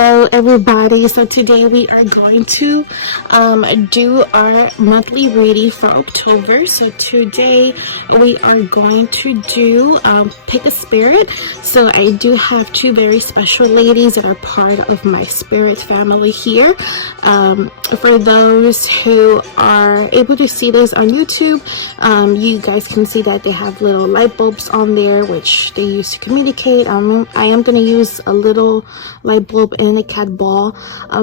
Hello everybody. So today we are going to do our monthly reading for October. So today we are going to do pick a spirit. So I do have two very special ladies that are part of my spirit family here. For those who are able to see this on YouTube, you guys can see that they have little light bulbs on there which they use to communicate. I am going to use a little light bulb and a cat ball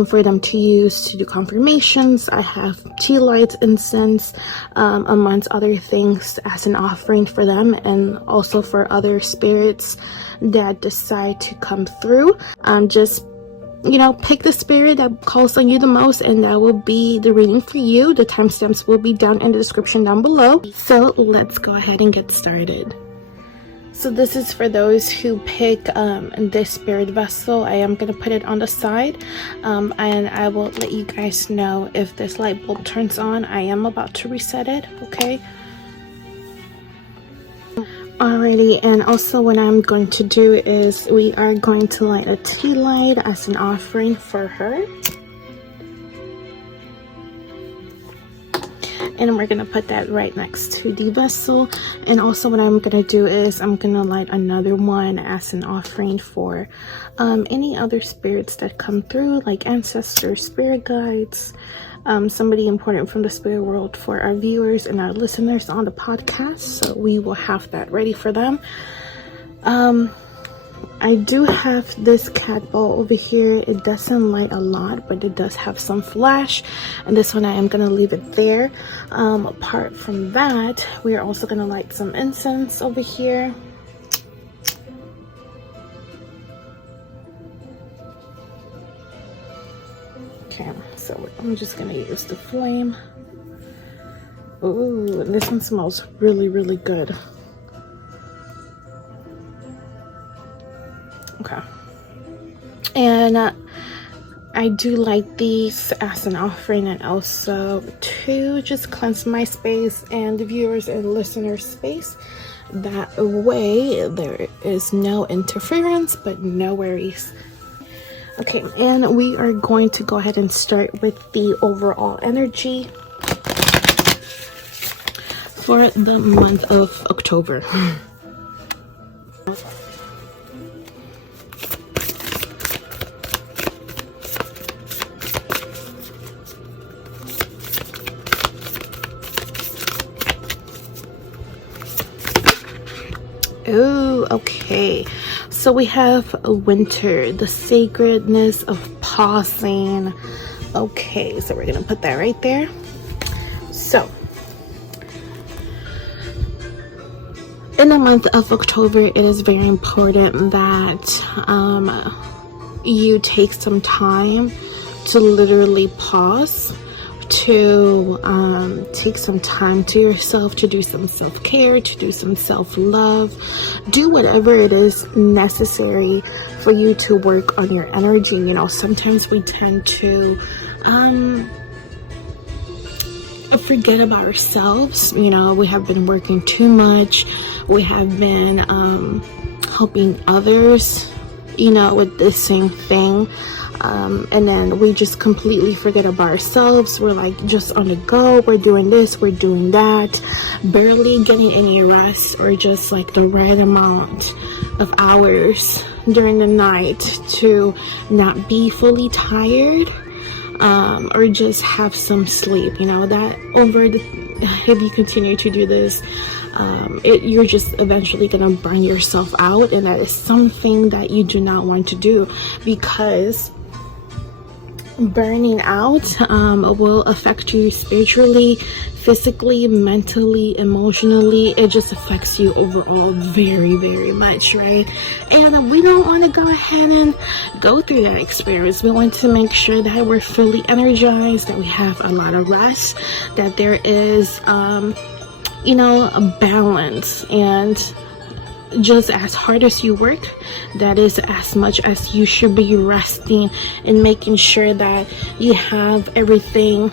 for them to use to do confirmations. I have tea lights, incense, amongst other things as an offering for them, and also for other spirits that decide to come through. Just pick the spirit that calls on you the most, and that will be the reading for you. The timestamps will be down in the description down below. So let's go ahead and get started. So this is for those who pick this spirit vessel. I am going to put it on the side, and I will let you guys know if this light bulb turns on. I am about to reset it, okay? Alrighty, and also what I'm going to do is we are going to light a tea light as an offering for her. And we're going to put that right next to the vessel. And also what I'm going to do is I'm going to light another one as an offering for any other spirits that come through, like ancestors, spirit guides, somebody important from the spirit world for our viewers and our listeners on the podcast. So we will have that ready for them. I do have this cat ball over here. It doesn't light a lot, but it does have some flash, and this one I am going to leave it there. Apart from that, we are also going to light some incense over here. Okay, so I'm just going to use the flame. Ooh, this one smells really, really good. Okay, and I do like these as an offering, and also to just cleanse my space and the viewers and listeners space. That way there is no interference, but no worries. Okay, and we are going to go ahead and start with the overall energy for the month of October. Oh, okay. So we have winter, the sacredness of pausing. Okay, so we're gonna put that right there. So in the month of October, it is very important that you take some time to literally pause, to take some time to yourself, to do some self-care, to do some self-love, do whatever it is necessary for you to work on your energy. Sometimes we tend to forget about ourselves. We have been working too much. We have been helping others with the same thing, and then we just completely forget about ourselves. We're like just on the go, we're doing this, we're doing that, barely getting any rest, or just like the right amount of hours during the night to not be fully tired, or just have some sleep. If you continue to do this, you're just eventually gonna burn yourself out, and that is something that you do not want to do, because burning out will affect you spiritually, physically, mentally, emotionally. It just affects you overall very, very much, right? And we don't want to go ahead and go through that experience. We want to make sure that we're fully energized, that we have a lot of rest, that there is a balance. And just as hard as you work, that is as much as you should be resting and making sure that you have everything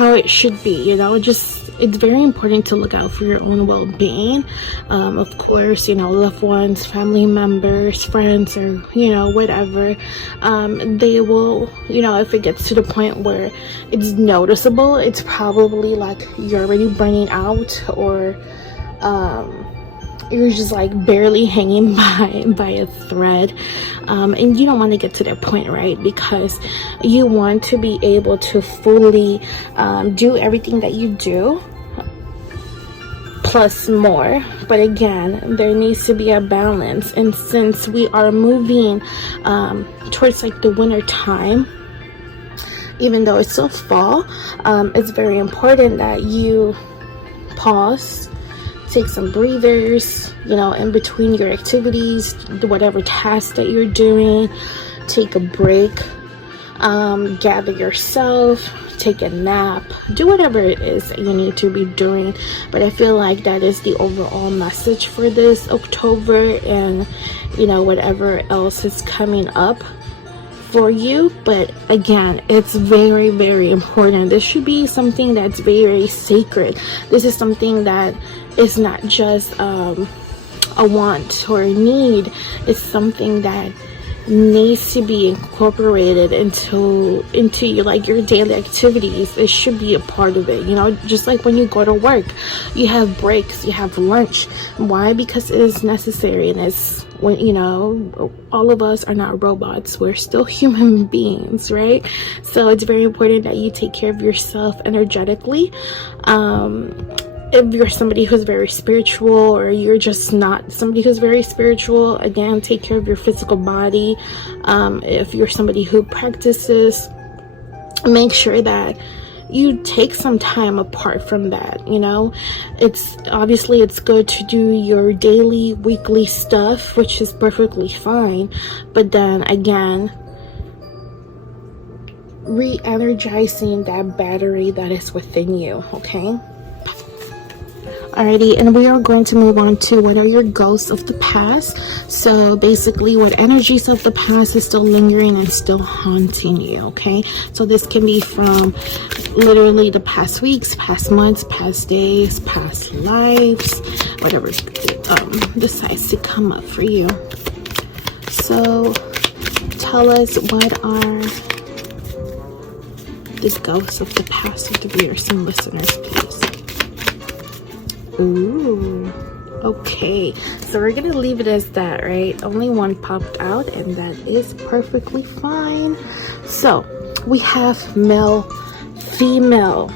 how it should be, you know. Just, it's very important to look out for your own well-being. Of course, you know, loved ones, family members, friends, or, you know, whatever, they will, you know, if it gets to the point where it's noticeable, it's probably like you're already burning out, or you're just like barely hanging by a thread, and you don't want to get to that point, right? Because you want to be able to fully do everything that you do, plus more. But again, there needs to be a balance, and since we are moving towards like the winter time, even though it's still fall, it's very important that you pause, take some breathers, you know, in between your activities, whatever task that you're doing. Take a break, gather yourself, take a nap, do whatever it is that you need to be doing. But I feel like that is the overall message for this October, and, you know, whatever else is coming up for you. But again, it's very, very important. This should be something that's very sacred. This is something that is not just a want or a need. It's something that needs to be incorporated into your, like, your daily activities. It should be a part of it, you know. Just like when you go to work, you have breaks, you have lunch. Why? Because it is necessary. And it's, when, you know, all of us are not robots, we're still human beings, right? So it's very important that you take care of yourself energetically. If you're somebody who's very spiritual, or you're just not somebody who's very spiritual, again, take care of your physical body. If you're somebody who practices, make sure that you take some time apart from that, you know. It's obviously, it's good to do your daily, weekly stuff, which is perfectly fine, but then again, re-energizing that battery that is within you, okay? Alrighty, and we are going to move on to what are your ghosts of the past. So basically, what energies of the past is still lingering and still haunting you, okay? So this can be from literally the past weeks, past months, past days, past lives, whatever decides to come up for you. So tell us, what are these ghosts of the past of the viewers and listeners, please? Ooh, okay, so we're gonna leave it as that, right? Only one popped out, and that is perfectly fine. So we have male, female.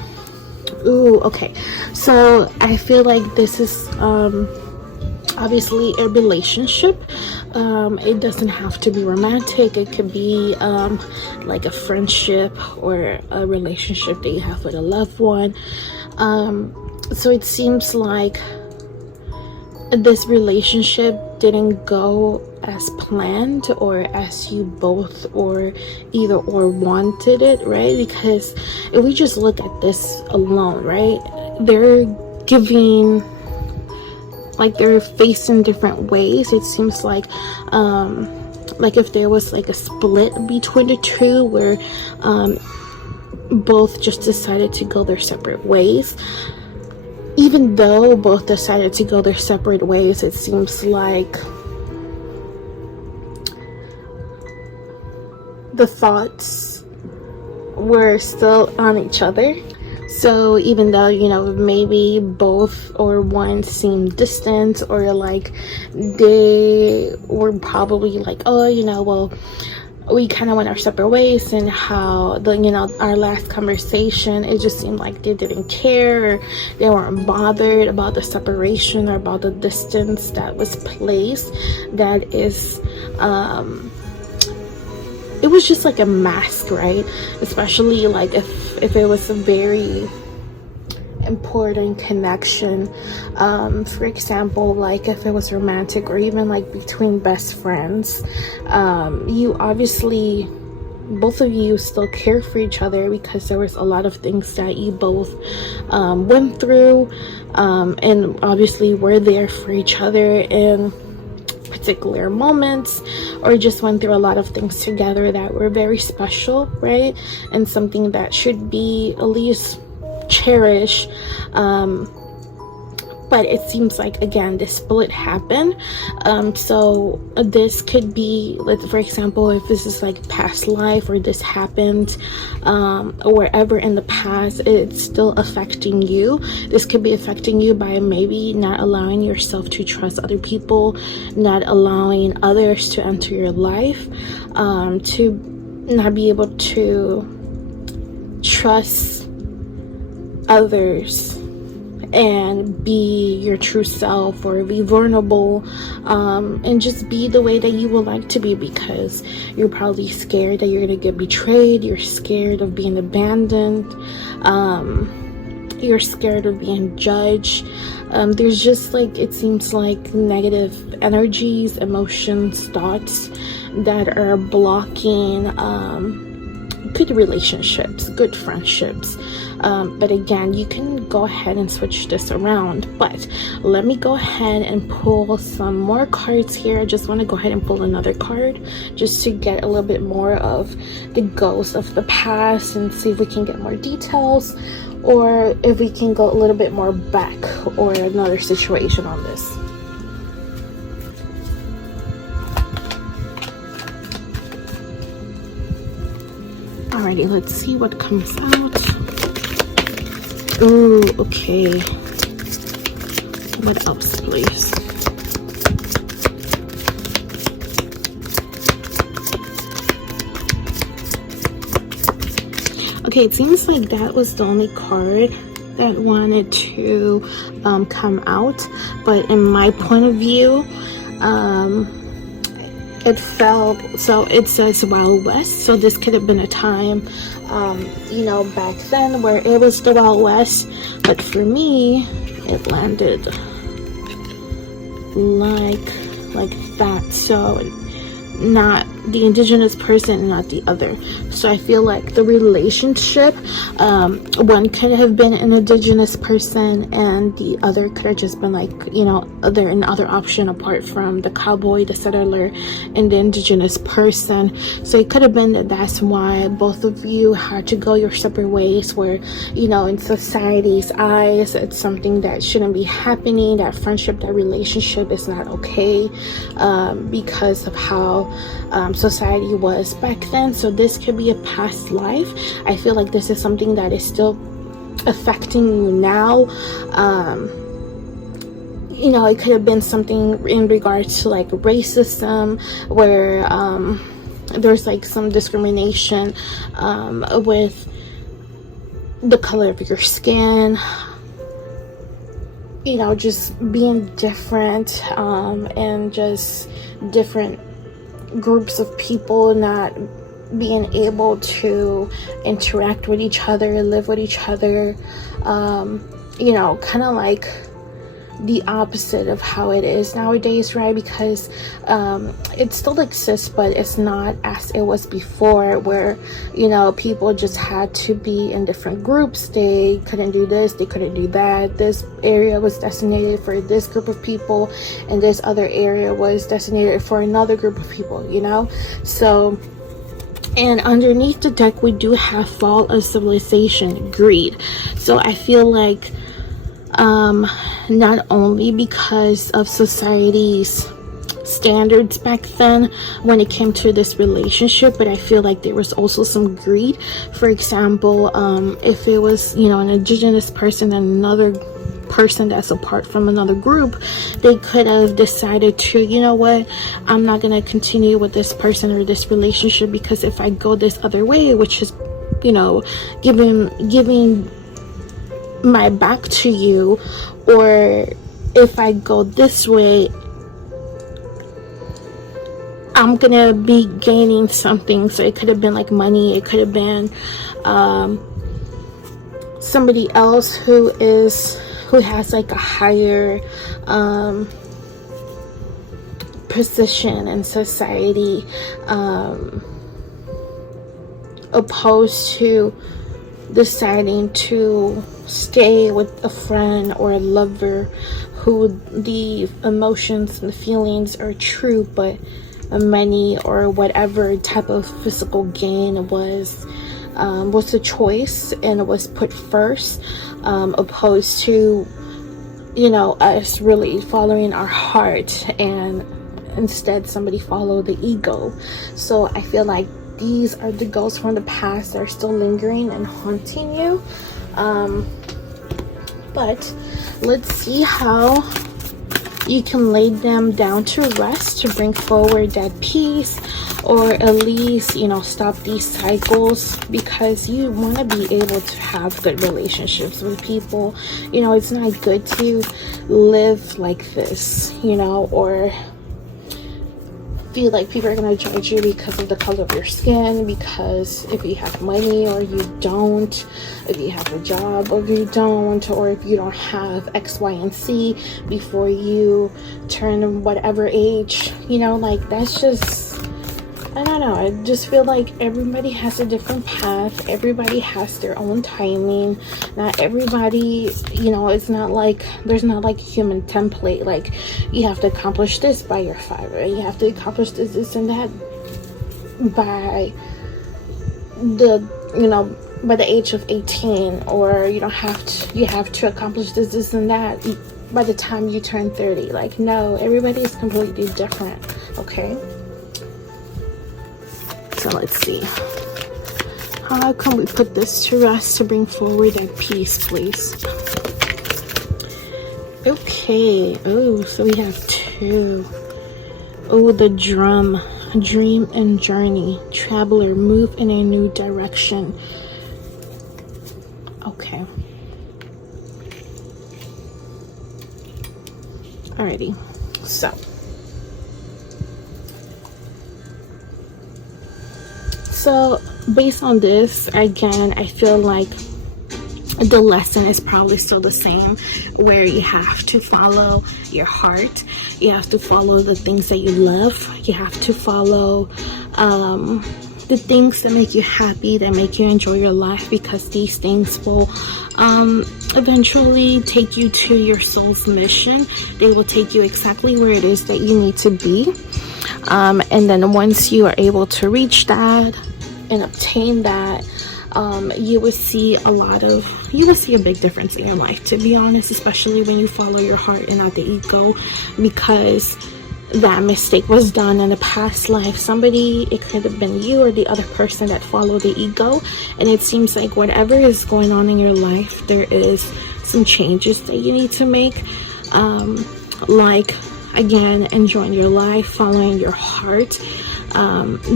Ooh, okay, so I feel like this is obviously a relationship. It doesn't have to be romantic. It could be like a friendship or a relationship that you have with a loved one. So it seems like this relationship didn't go as planned, or as you both or either or wanted it, right? Because if we just look at this alone, right, they're giving, like, they're facing different ways. It seems like if there was like a split between the two, where both just decided to go their separate ways. Even though both decided to go their separate ways, it seems like the thoughts were still on each other. So even though, you know, maybe both or one seemed distant, or like they were probably like, oh, you know, well, we kind of went our separate ways, and how our last conversation, it just seemed like they didn't care, or they weren't bothered about the separation or about the distance that was placed. That is, it was just like a mask, right? Especially like if it was a very important connection, for example, like if it was romantic, or even like between best friends, you obviously, both of you still care for each other, because there was a lot of things that you both went through, and obviously were there for each other in particular moments, or just went through a lot of things together that were very special, right? And something that should be at least cherish. But it seems like, again, this split happened. So this could be, like, for example, if this is like past life, or this happened wherever in the past, it's still affecting you. This could be affecting you by maybe not allowing yourself to trust other people, not allowing others to enter your life, to not be able to trust others and be your true self, or be vulnerable, and just be the way that you would like to be, because you're probably scared that you're gonna get betrayed, you're scared of being abandoned, you're scared of being judged. There's just, like, it seems like negative energies, emotions, thoughts that are blocking good relationships, good friendships. But again, you can go ahead and switch this around. But let me go ahead and pull some more cards here. I just want to go ahead and pull another card just to get a little bit more of the ghosts of the past, and see if we can get more details, or if we can go a little bit more back, or another situation on this. Alrighty, let's see what comes out. Ooh, okay. What else, please? Okay, it seems like that was the only card that wanted to come out, but in my point of view, it felt, so it says Wild West, so this could have been a time, you know, back then where it was the Wild West, but for me, it landed like that, so not the indigenous person and not the other. So I feel like the relationship, one could have been an indigenous person, and the other could have just been, like, you know, another option apart from the cowboy, the settler, and the indigenous person. So it could have been that that's why both of you had to go your separate ways, where, you know, in society's eyes, it's something that shouldn't be happening, that friendship, that relationship is not okay, because of how society was back then. So this could be a past life. I feel like this is something that is still affecting you now. You know, it could have been something in regards to, like, racism, where there's, like, some discrimination with the color of your skin, you know, just being different, and just different groups of people not being able to interact with each other, live with each other, you know, kind of like the opposite of how it is nowadays, right? Because it still exists, but it's not as it was before, where, you know, people just had to be in different groups. They couldn't do this, they couldn't do that. This area was designated for this group of people, and this other area was designated for another group of people, you know? So, and underneath the deck, we do have Fall of Civilization, Greed. So I feel like not only because of society's standards back then when it came to this relationship, but I feel like there was also some greed. For example, if it was, you know, an indigenous person and another person that's apart from another group, they could have decided to, you know what, I'm not going to continue with this person or this relationship, because if I go this other way, which is, you know, giving my back to you, or if I go this way, I'm gonna be gaining something. So it could have been like money, it could have been somebody else who has like a higher position in society, opposed to deciding to stay with a friend or a lover who the emotions and the feelings are true, but money or whatever type of physical gain was was a choice and it was put first, opposed to, you know, us really following our heart, and instead somebody follow the ego. So I feel like these are the ghosts from the past that are still lingering and haunting you. But let's see how you can lay them down to rest to bring forward that peace, or at least, you know, stop these cycles, because you want to be able to have good relationships with people. You know, it's not good to live like this, you know, or feel like people are going to judge you because of the color of your skin, because if you have money or you don't, if you have a job or you don't, or if you don't have X, Y, and Z before you turn whatever age, you know, like that's just, I don't know. I just feel like everybody has a different path. Everybody has their own timing. Not everybody, you know, it's not like, there's not like a human template. Like, you have to accomplish this by your 5, or you have to accomplish this, and that by the, you know, by the age of 18, or you have to accomplish this, and that by the time you turn 30. Like, no, everybody is completely different, okay? So let's see. How can we put this to rest to bring forward that peace, please? Okay. Oh, so we have 2. Oh, the drum. Dream and journey. Traveler, move in a new direction. Okay. Alrighty. So based on this, again, I feel like the lesson is probably still the same, where you have to follow your heart, you have to follow the things that you love, you have to follow the things that make you happy, that make you enjoy your life, because these things will eventually take you to your soul's mission. They will take you exactly where it is that you need to be. And then once you are able to reach that and obtain that, you will see a big difference in your life, to be honest, especially when you follow your heart and not the ego, because that mistake was done in a past life. Somebody, it could have been you or the other person that followed the ego, and it seems like whatever is going on in your life, there is some changes that you need to make, like, again, enjoying your life, following your heart,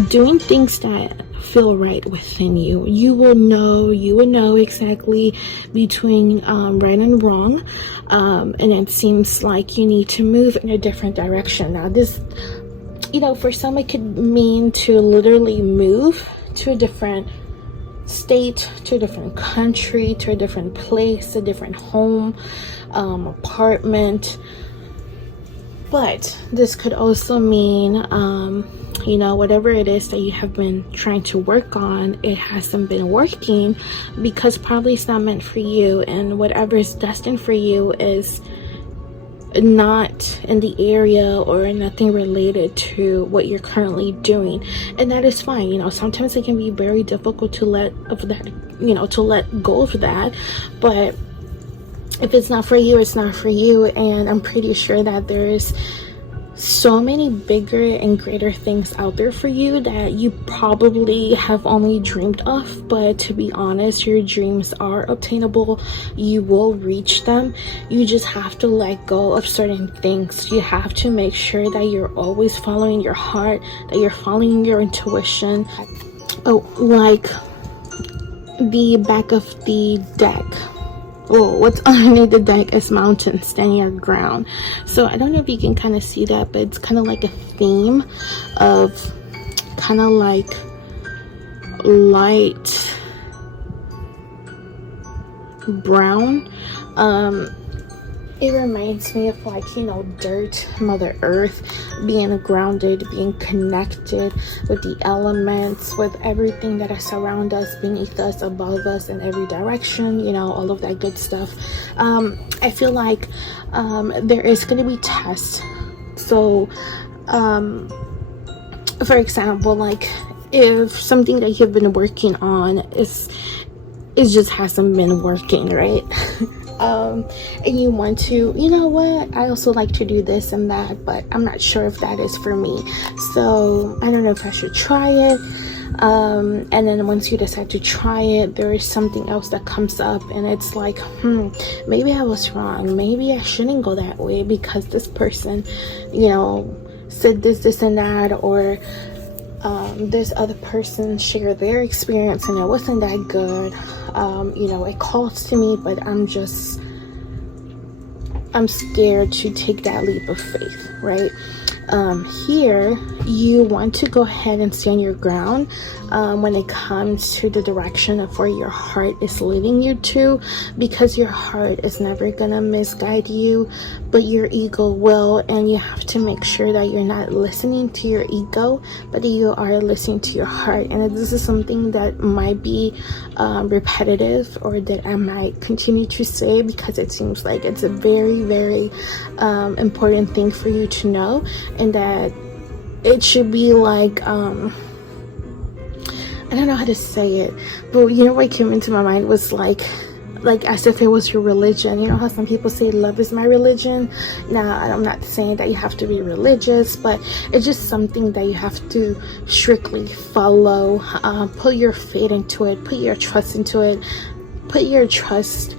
doing things that feel right within you. You will know exactly between right and wrong, and it seems like you need to move in a different direction. Now this, you know, for some it could mean to literally move to a different state, to a different country, to a different place, a different home, apartment. But this could also mean, you know, whatever it is that you have been trying to work on, it hasn't been working because probably it's not meant for you, and whatever is destined for you is not in the area or nothing related to what you're currently doing, and that is fine. You know, sometimes it can be very difficult to let go of that, but if it's not for you, it's not for you. And I'm pretty sure that there's so many bigger and greater things out there for you that you probably have only dreamed of. But to be honest, your dreams are obtainable. You will reach them. You just have to let go of certain things. You have to make sure that you're always following your heart, that you're following your intuition. Oh, like the back of the deck. Well, what's underneath the deck is mountains, standing on ground. So I don't know if you can kind of see that, but it's kind of like a theme of kind of like light brown. It reminds me of, like, you know, dirt, Mother Earth, being grounded, being connected with the elements, with everything that is around us, beneath us, above us, in every direction, you know, all of that good stuff. I feel like there is going to be tests. So, for example, like, if something that you've been working on it just hasn't been working, right? And you want to, you know what, I also like to do this and that, but I'm not sure if that is for me, so I don't know if I should try it. And then once you decide to try it, there is something else that comes up, and it's like, maybe I was wrong, maybe I shouldn't go that way because this person, you know, said this and that, or this other person shared their experience and it wasn't that good. You know, it calls to me, but I'm scared to take that leap of faith, right? Here you want to go ahead and stand your ground when it comes to the direction of where your heart is leading you to, because your heart is never gonna misguide you, but your ego will, and you have to make sure that you're not listening to your ego, but that you are listening to your heart. And if this is something that might be repetitive, or that I might continue to say because it seems like it's a very, very important thing for you to know, and that it should be like, I don't know how to say it, but you know what came into my mind was like as if it was your religion. You know how some people say love is my religion? Now, I'm not saying that you have to be religious, but it's just something that you have to strictly follow. Put your faith into it, put your trust into it, put your trust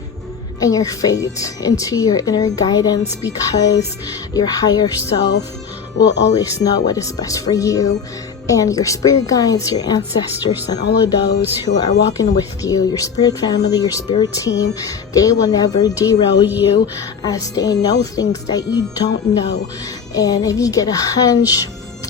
and your faith into your inner guidance, because your higher self will always know what is best for you. And your spirit guides, your ancestors, and all of those who are walking with you, your spirit family, your spirit team, they will never derail you, as they know things that you don't know. And if you get a hunch,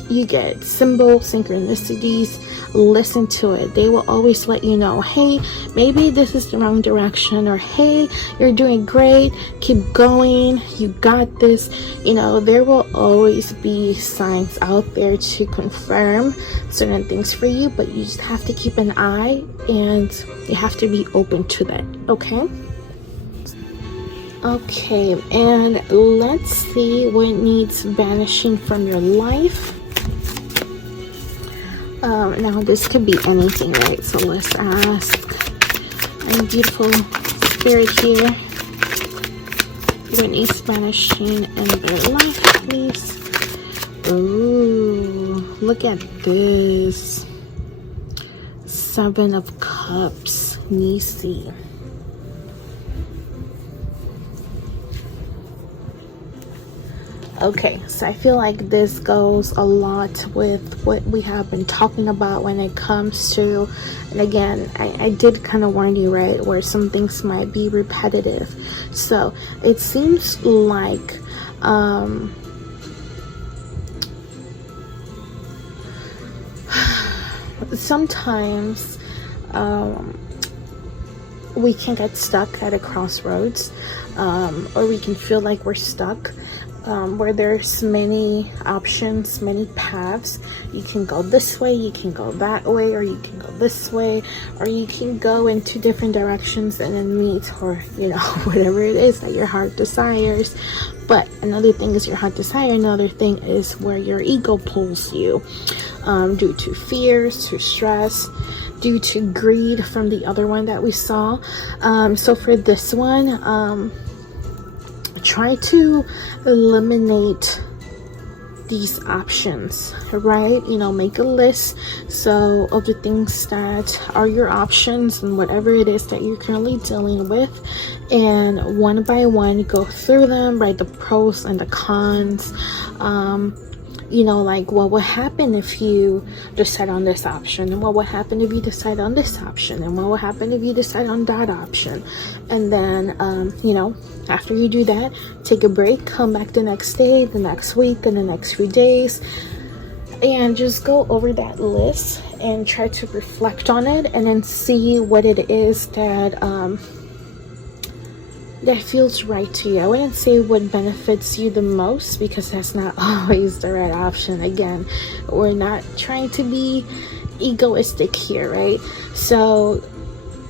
you get symbols, synchronicities, listen to it. They will always let you know, hey, maybe this is the wrong direction, or hey, you're doing great, keep going, you got this. You know, there will always be signs out there to confirm certain things for you, but you just have to keep an eye, and you have to be open to that. Okay, and let's see what needs banishing from your life. Now this could be anything, right? So let's ask a beautiful spirit here, what needs banishing in their life, please. Ooh, look at this. 7 of Cups, Nisi. Okay, so I feel like this goes a lot with what we have been talking about when it comes to, and again, I did kind of warn you, right, where some things might be repetitive. So it seems like sometimes we can get stuck at a crossroads, or we can feel like we're stuck where there's many options, many paths. You can go this way, you can go that way, or you can go this way, or you can go in 2 different directions and then meet, or you know, whatever it is that your heart desires. But another thing is your heart desire, another thing is where your ego pulls you, due to fears, to stress, due to greed from the other one that we saw. So for this one, try to eliminate these options, right? You know, make a list so of the things that are your options and whatever it is that you're currently dealing with, and one by one go through them, write the pros and the cons. You know, like what would happen if you decide on this option, and what would happen if you decide on this option, and what would happen if you decide on that option. And then you know, after you do that, take a break, come back the next day, the next week, and the next few days, and just go over that list and try to reflect on it, and then see what it is that that feels right to you. I wouldn't say what benefits you the most, because that's not always the right option. Again, we're not trying to be egoistic here, right? So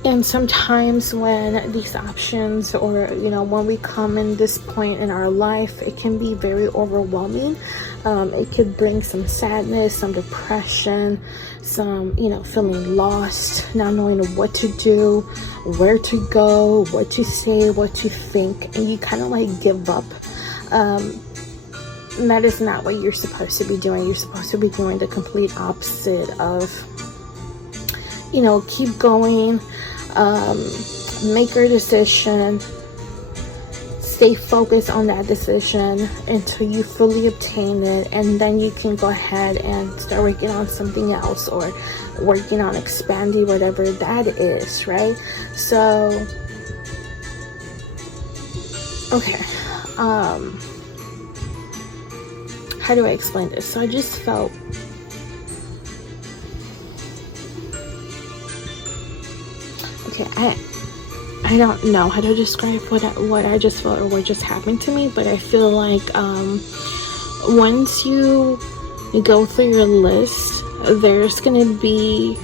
And sometimes when these options, or when we come in this point in our life, it can be very overwhelming. It could bring some sadness, some depression, some feeling lost, not knowing what to do, where to go, what to say, what to think, and you kind of like give up. And that is not what you're supposed to be doing. You're supposed to be doing the complete opposite of keep going, make your decision, stay focused on that decision until you fully obtain it, and then you can go ahead and start working on something else, or working on expanding whatever that is, right? So okay, how do I explain this? So I just felt I don't know how to describe what I just felt or what just happened to me, but I feel like once you go through your list, there's gonna be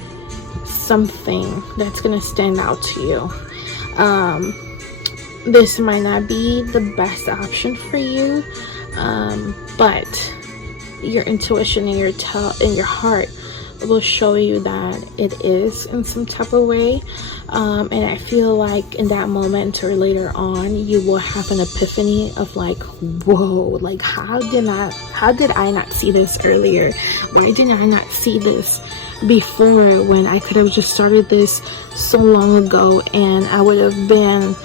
something that's gonna stand out to you. This might not be the best option for you, but your intuition and your heart will show you that it is in some type of way. And I feel like in that moment or later on, you will have an epiphany of like, whoa, like how did I not see this earlier? Why did I not see this before, when I could have just started this so long ago, and I would have been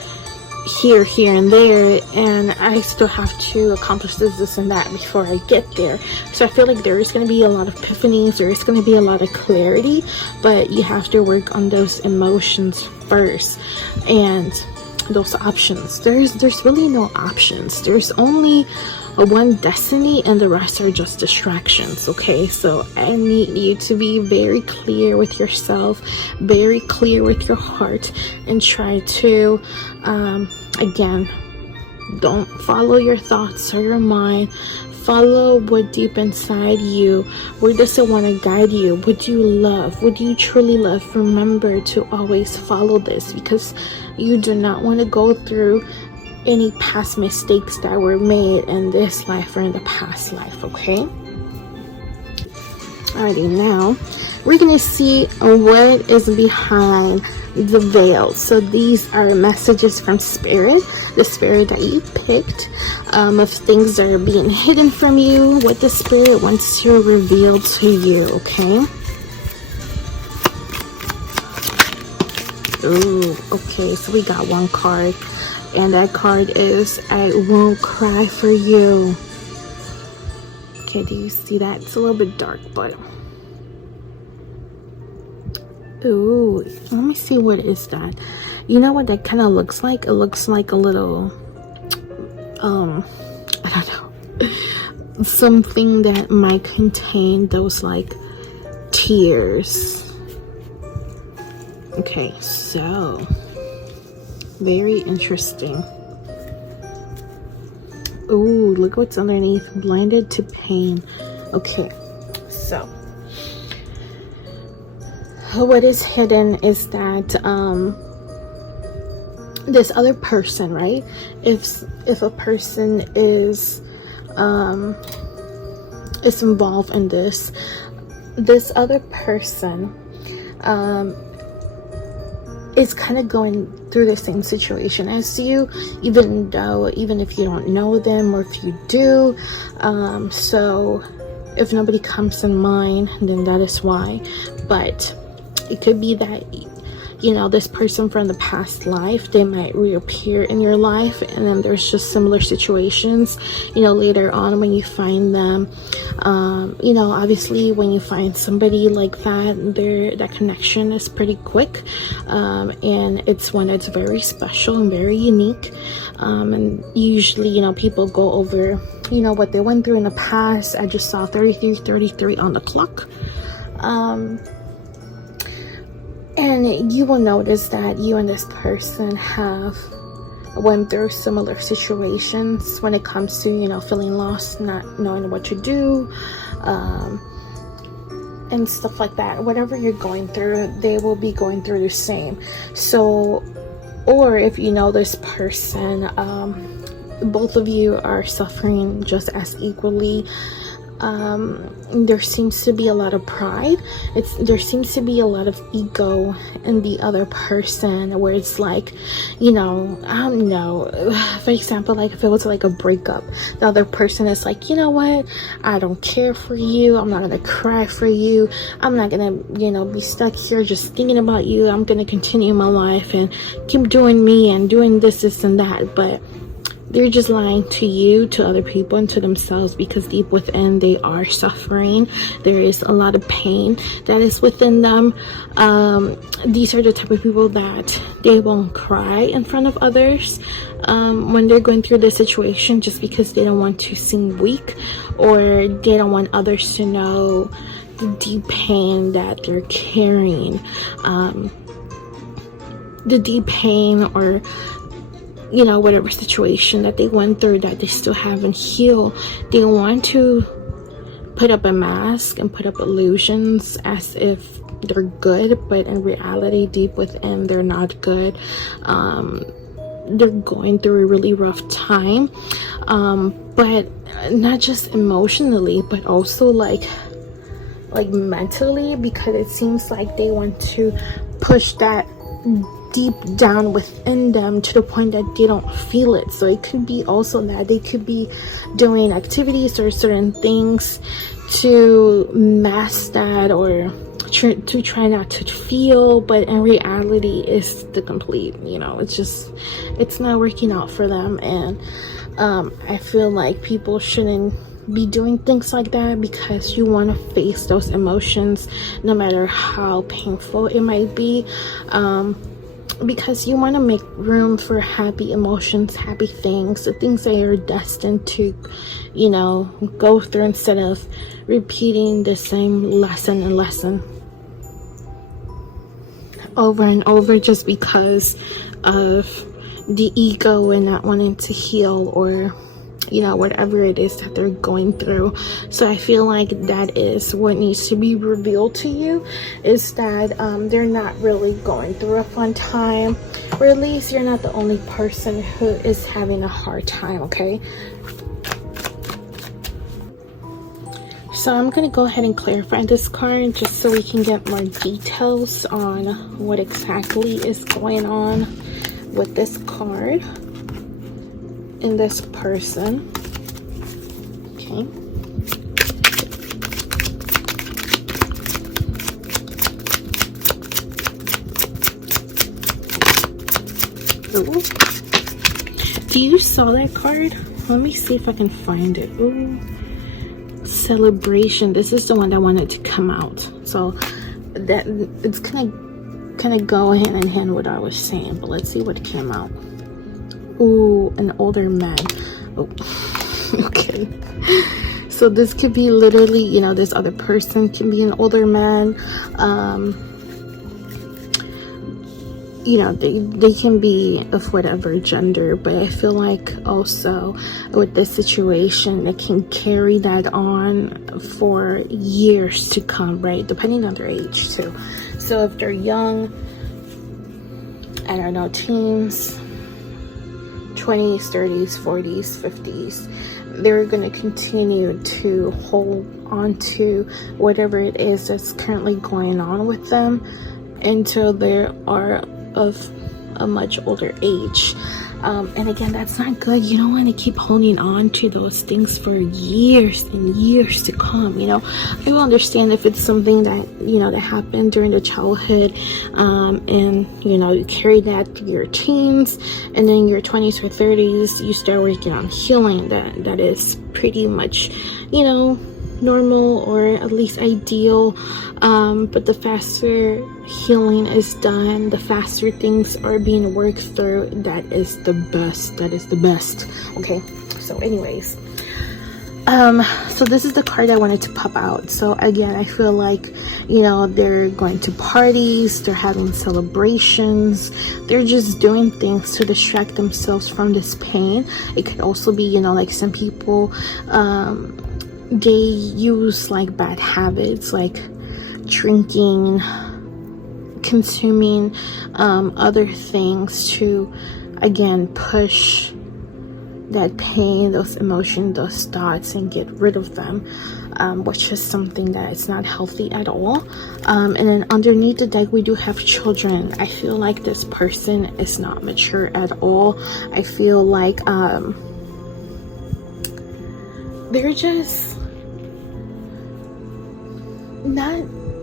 here and there, and I still have to accomplish this and that before I get there. So I feel like there is going to be a lot of epiphanies, there is going to be a lot of clarity, but you have to work on those emotions first and those options. There's really no options. There's only one destiny, and the rest are just distractions. Okay, so I need you to be very clear with yourself, very clear with your heart, and try to again, don't follow your thoughts or your mind. Follow what deep inside you, where does it want to guide you? What do you love? What do you truly love? Remember to always follow this, because you do not want to go through any past mistakes that were made in this life or in the past life. Okay, alrighty, now we're gonna see what is behind the veil. So these are messages from spirit, the spirit that you picked, of things that are being hidden from you, what the spirit wants to reveal to you. Okay, ooh, okay, so we got one card, and that card is I won't cry for you. Okay, do you see that? It's a little bit dark, but ooh, let me see, what is that? You know what that kind of looks like? It looks like a little I don't know, something that might contain those like tears. Okay, so very interesting. Ooh, look what's underneath. Blinded to pain. Okay, so what is hidden is that this other person, right? If a person is involved in this other person is kind of going through the same situation as you, even if you don't know them, or if you do. So if nobody comes in mind, then that is why. But it could be that this person from the past life, they might reappear in your life, and then there's just similar situations later on when you find them. Obviously when you find somebody like that, that connection is pretty quick, and it's one that's very special and very unique, and usually people go over what they went through in the past. I just saw 33 on the clock. And you will notice that you and this person have went through similar situations when it comes to, feeling lost, not knowing what to do. and stuff like that. Whatever you're going through, they will be going through the same. So, or if you know this person, both of you are suffering just as equally. There seems to be a lot of pride. There seems to be a lot of ego in the other person, where it's like, I don't know, for example, like if it was like a breakup, the other person is like, you know what, I don't care for you, I'm not gonna cry for you, I'm not gonna be stuck here just thinking about you, I'm gonna continue my life and keep doing me and doing this and that. But they're just lying to you, to other people, and to themselves, because deep within they are suffering. There is a lot of pain that is within them. These are the type of people that they won't cry in front of others when they're going through this situation, just because they don't want to seem weak, or they don't want others to know the deep pain that they're carrying. The deep pain, or whatever situation that they went through that they still haven't healed. They want to put up a mask and put up illusions as if they're good, but in reality, deep within, they're not good. They're going through a really rough time, but not just emotionally, but also like mentally, because it seems like they want to push that deep down within them to the point that they don't feel it. So it could be also that they could be doing activities or certain things to mask that, or to try not to feel, but in reality it's the complete, it's not working out for them. And I feel like people shouldn't be doing things like that, because you want to face those emotions no matter how painful it might be, because you want to make room for happy emotions, happy things, the things that you're destined to go through, instead of repeating the same lesson and lesson over and over, just because of the ego and not wanting to heal, or whatever it is that they're going through. So I feel like that is what needs to be revealed to you, is that they're not really going through a fun time, or at least you're not the only person who is having a hard time, okay? So I'm going to go ahead and clarify this card, just so we can get more details on what exactly is going on with this card in this person. Okay. Ooh. Do you saw that card? Let me see if I can find it. Ooh. Celebration. This is the one that wanted to come out. So that it's kind of go hand in hand with what I was saying, but let's see what came out. Ooh, an older man. Oh, okay. So this could be literally, this other person can be an older man. They can be of whatever gender, but I feel like also with this situation, they can carry that on for years to come, right? Depending on their age too. So if they're young, I don't know, teens, 20s, 30s, 40s, 50s, they're going to continue to hold on to whatever it is that's currently going on with them until they are of a much older age. And again, that's not good. You don't want to keep holding on to those things for years and years to come. I will understand if it's something that that happened during the childhood, and you carry that to your teens, and then your 20s or 30s you start working on healing. That is pretty much normal, or at least ideal, but the faster healing is done, the faster things are being worked through, that is the best. Okay, so anyways, so this is the card I wanted to pop out. So again, I feel like they're going to parties, they're having celebrations, they're just doing things to distract themselves from this pain. It could also be like some people, they use like bad habits, like drinking, consuming other things to, again, push that pain, those emotions, those thoughts, and get rid of them, which is something that is not healthy at all. And then underneath the deck, we do have children. I feel like this person is not mature at all. I feel like they're just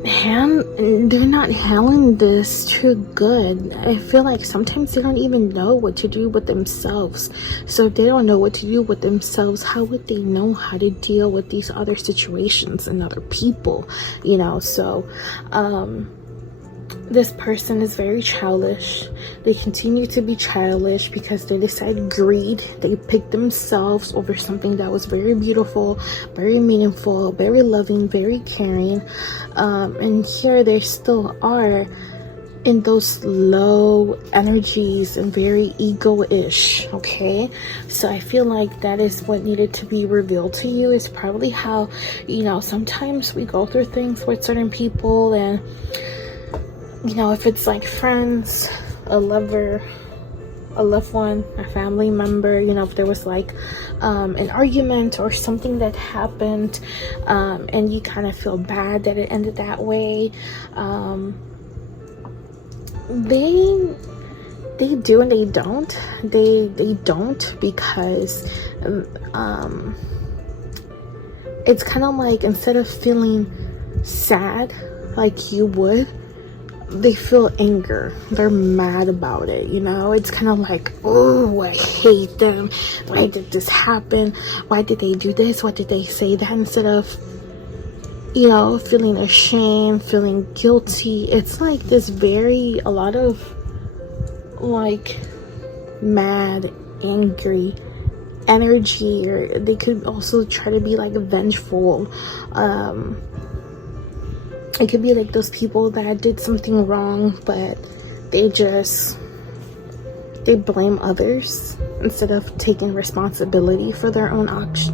they're not handling this too good. I feel like sometimes they don't even know what to do with themselves. So if they don't know what to do with themselves, how would they know how to deal with these other situations and other people, you know? So this person is very childish. They continue to be childish because they decided greed. They picked themselves over something that was very beautiful, very meaningful, very loving, very caring. And here they still are in those low energies and very ego-ish. Okay, so I feel like that is what needed to be revealed to you. Is probably how, you know, sometimes we go through things with certain people, and you know, if it's like friends, a lover, a loved one, a family member, you know, if there was like an argument or something that happened, and you kind of feel bad that it ended that way, they do and they don't. They don't, because it's kind of like, instead of feeling sad like you would, they feel anger. They're mad about it, you know? It's kind of like, oh, I hate them. Why did this happen? Why did they do this? Why did they say that? Instead of, you know, feeling ashamed, feeling guilty. It's like this a lot of like mad, angry energy, or they could also try to be like vengeful. It could be like those people that did something wrong, but they blame others instead of taking responsibility for their own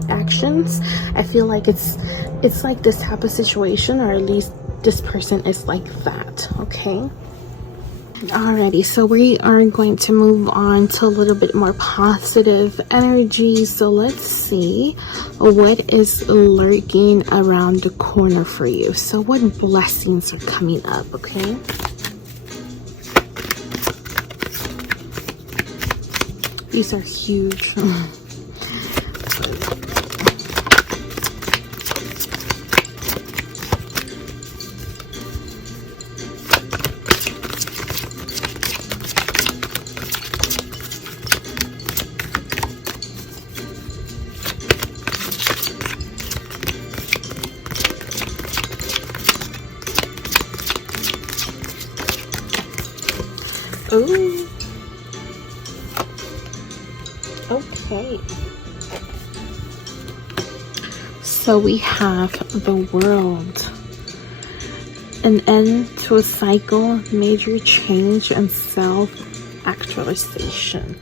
actions. I feel like it's like this type of situation, or at least this person is like that. Okay. Alrighty, so we are going to move on to a little bit more positive energy. So let's see what is lurking around the corner for you. So what blessings are coming up, okay? These are huge. Ooh. Okay. So we have the World. An end to a cycle, major change, and self-actualization.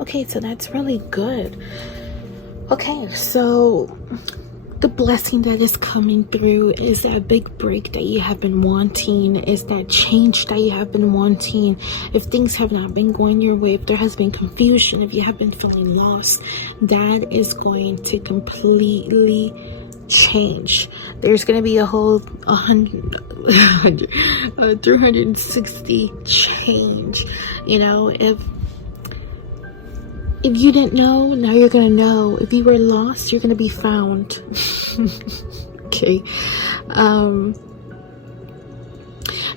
Okay, so that's really good. Okay, so the blessing that is coming through is that big break that you have been wanting, is that change that you have been wanting. If things have not been going your way, if there has been confusion, if you have been feeling lost, that is going to completely change. There's going to be a whole 360 change. You know, if you didn't know, now you're gonna know. If you were lost, you're gonna be found. Okay.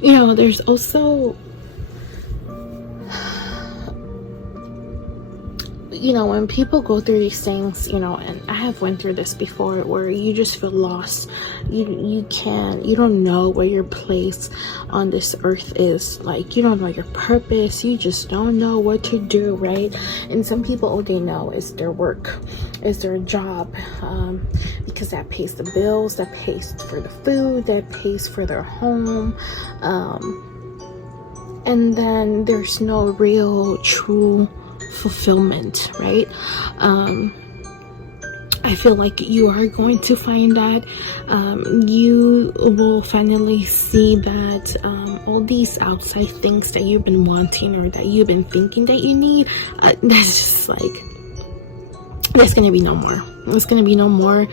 You know, there's also, you know, when people go through these things, you know, and I have went through this before, where you just feel lost. You don't know where your place on this earth is. Like, you don't know your purpose. You just don't know what to do, right? And some people, all they know is their work, is their job, because that pays the bills, that pays for the food, that pays for their home, and then there's no real, true fulfillment, right? I feel like you are going to find that you will finally see that all these outside things that you've been wanting or that you've been thinking that you need, that's just like, there's gonna be no more. There's gonna be no more.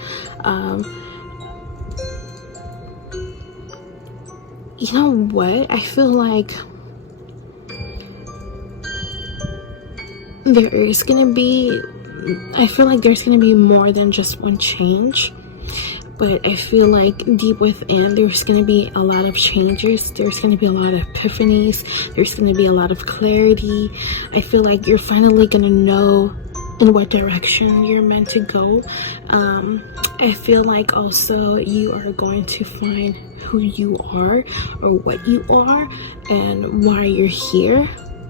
You know what? I feel like there's gonna be more than just one change, but I feel like deep within there's gonna be a lot of changes. There's gonna be a lot of epiphanies. There's gonna be a lot of clarity. I feel like you're finally gonna know in what direction you're meant to go. I feel like also you are going to find who you are or what you are and why you're here,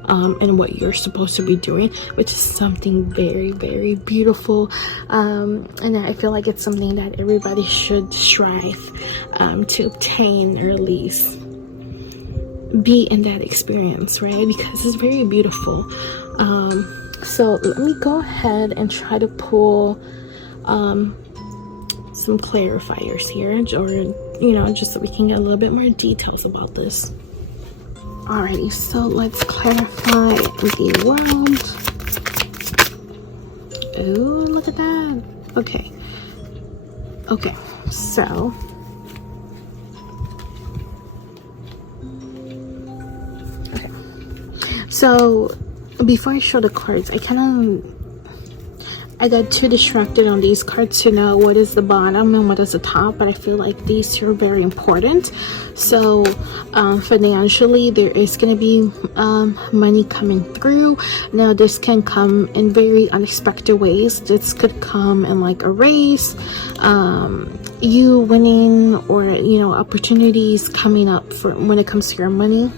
and what you're supposed to be doing, which is something very, very beautiful. And I feel like it's something that everybody should strive to obtain, or at least be in that experience, right? Because it's very beautiful. So let me go ahead and try to pull some clarifiers here, or just so we can get a little bit more details about this. Alrighty, so let's clarify the world. Ooh, look at that. Okay, so before I show the cards, I got too distracted on these cards to know what is the bottom and what is the top, but I feel like these two are very important. So financially, there is going to be money coming through. Now this can come in very unexpected ways. This could come in like a race, you winning, or opportunities coming up for when it comes to your money.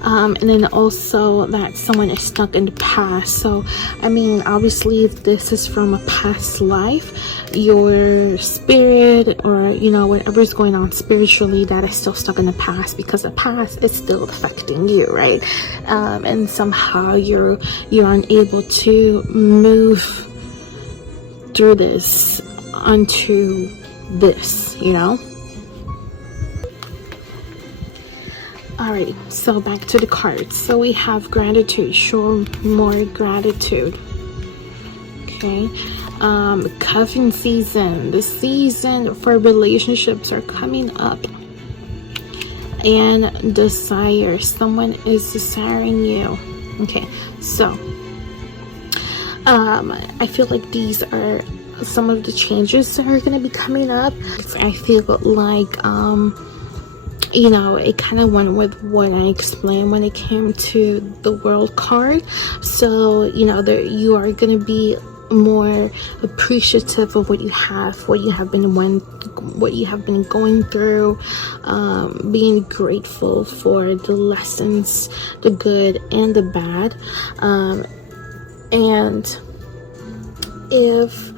And then also that someone is stuck in the past. So I mean, obviously if this is from a past life, your spirit, or whatever's going on spiritually, that is still stuck in the past, because the past is still affecting you, right? And somehow you're unable to move through this onto this, Alright, so back to the cards. So we have gratitude. Show more gratitude. Okay. Cuffing season. The season for relationships are coming up. And desire. Someone is desiring you. Okay, so I feel like these are some of the changes that are going to be coming up. I feel like it kind of went with what I explained when it came to the world card. So you are going to be more appreciative of what you have been going through, being grateful for the lessons, the good and the bad, and if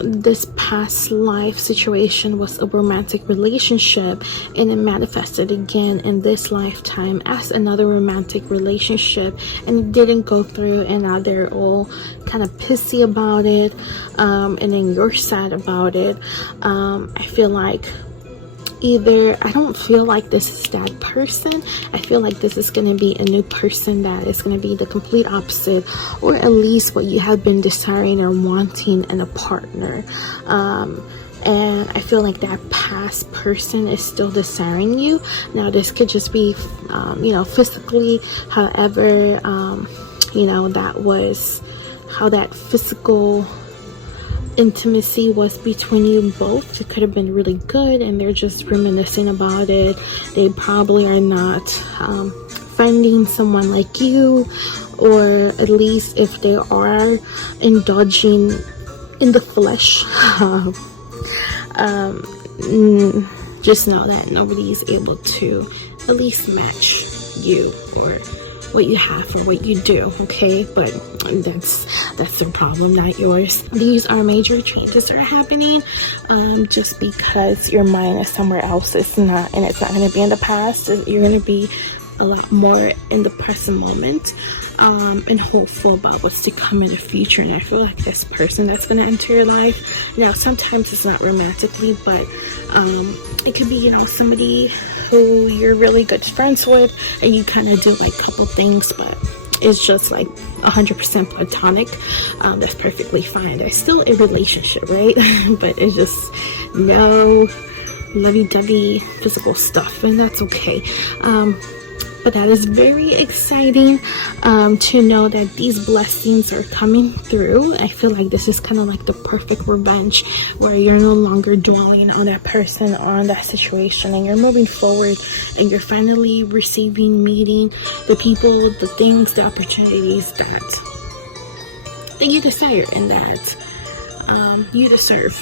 this past life situation was a romantic relationship and it manifested again in this lifetime as another romantic relationship, and it didn't go through, and now they're all kind of pissy about it, and then you're sad about it. I feel like I don't feel like this is that person. I feel like this is going to be a new person that is going to be the complete opposite, or at least what you have been desiring or wanting in a partner. And I feel like that past person is still desiring you. Now this could just be physically, however that was how that physical intimacy was between you both. It could have been really good, and they're just reminiscing about it. They probably are not finding someone like you, or at least if they are indulging in the flesh, just know that nobody is able to at least match you or what you have or what you do, okay? But that's their problem, not yours. These are major changes that are happening, just because your mind is somewhere else. It's not going to be in the past. You're going to be a lot more in the present moment, and hopeful about what's to come in the future. And I feel like this person that's going to enter your life, now sometimes it's not romantically, but it could be, you know, somebody who you're really good friends with, and you kind of do like a couple things, but it's just like 100% platonic. That's perfectly fine. There's still a relationship, right? But it's just no lovey-dovey physical stuff, and that's okay. But that is very exciting to know that these blessings are coming through. I feel like this is kind of like the perfect revenge, where you're no longer dwelling on that person, on that situation, and you're moving forward, and you're finally receiving, meeting the people, the things, the opportunities that you desire and that you deserve.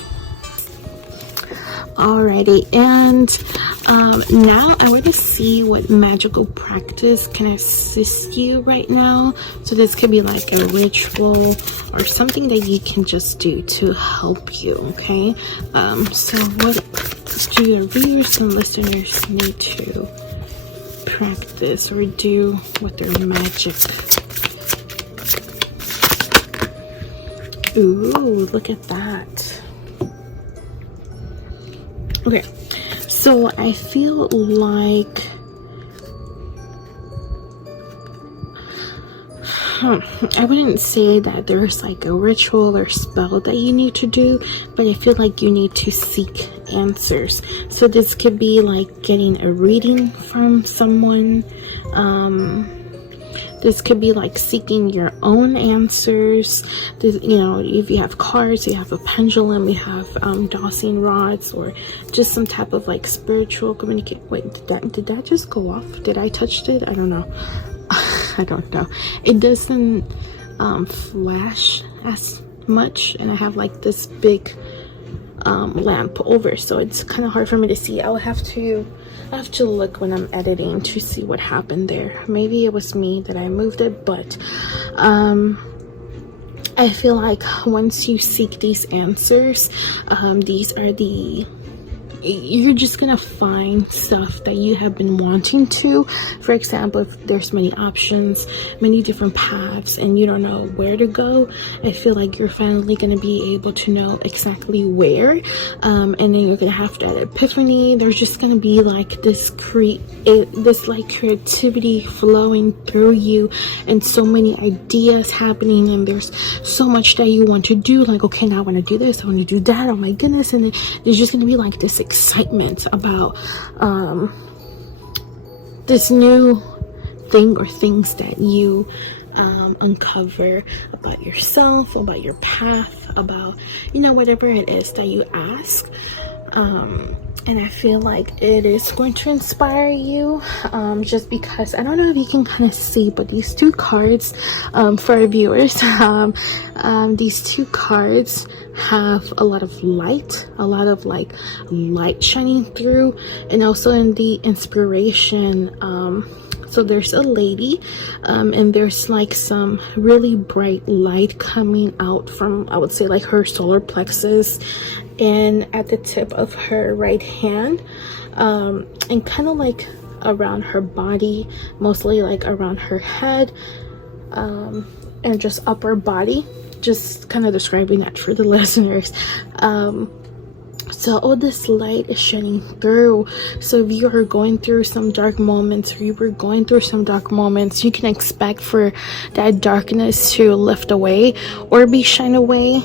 Alrighty, and now I want to see what magical practice can assist you right now. So this could be like a ritual or something that you can just do to help you, okay? So what do your readers and listeners need to practice or do with their magic? Ooh, look at that. Okay, so I feel like I wouldn't say that there's like a ritual or spell that you need to do, but I feel like you need to seek answers. So this could be like getting a reading from someone. This could be like seeking your own answers. This, you know, if you have cards, you have a pendulum, you have dowsing rods, or just some type of like spiritual communicate. Wait, did that just go off? Did I touch it? I don't know. I don't know. It doesn't flash as much, and I have like this big lamp over, so it's kind of hard for me to see. I have to look when I'm editing to see what happened there. Maybe it was me that I moved it, but I feel like once you seek these answers, these are you're just gonna find stuff that you have been wanting to. For example, if there's many options, many different paths, and you don't know where to go, I feel like you're finally gonna be able to know exactly where, and then you're gonna have that epiphany. There's just gonna be like this like creativity flowing through you, and so many ideas happening, and there's so much that you want to do. Like, okay, now I want to do this, I want to do that, oh my goodness. And there's just gonna be like this excitement about this new thing or things that you uncover about yourself, about your path, about, you know, whatever it is that you ask. And I feel like it is going to inspire you, just because I don't know if you can kind of see, but these two cards, for our viewers, these two cards have a lot of light, a lot of like light shining through, and also in the inspiration, so there's a lady, and there's like some really bright light coming out from, I would say, like her solar plexus, and at the tip of her right hand, and kind of like around her body, mostly like around her head, and just upper body, just kind of describing that for the listeners. So all this light is shining through. So if you are going through some dark moments, or you were going through some dark moments, you can expect for that darkness to lift away or be shined away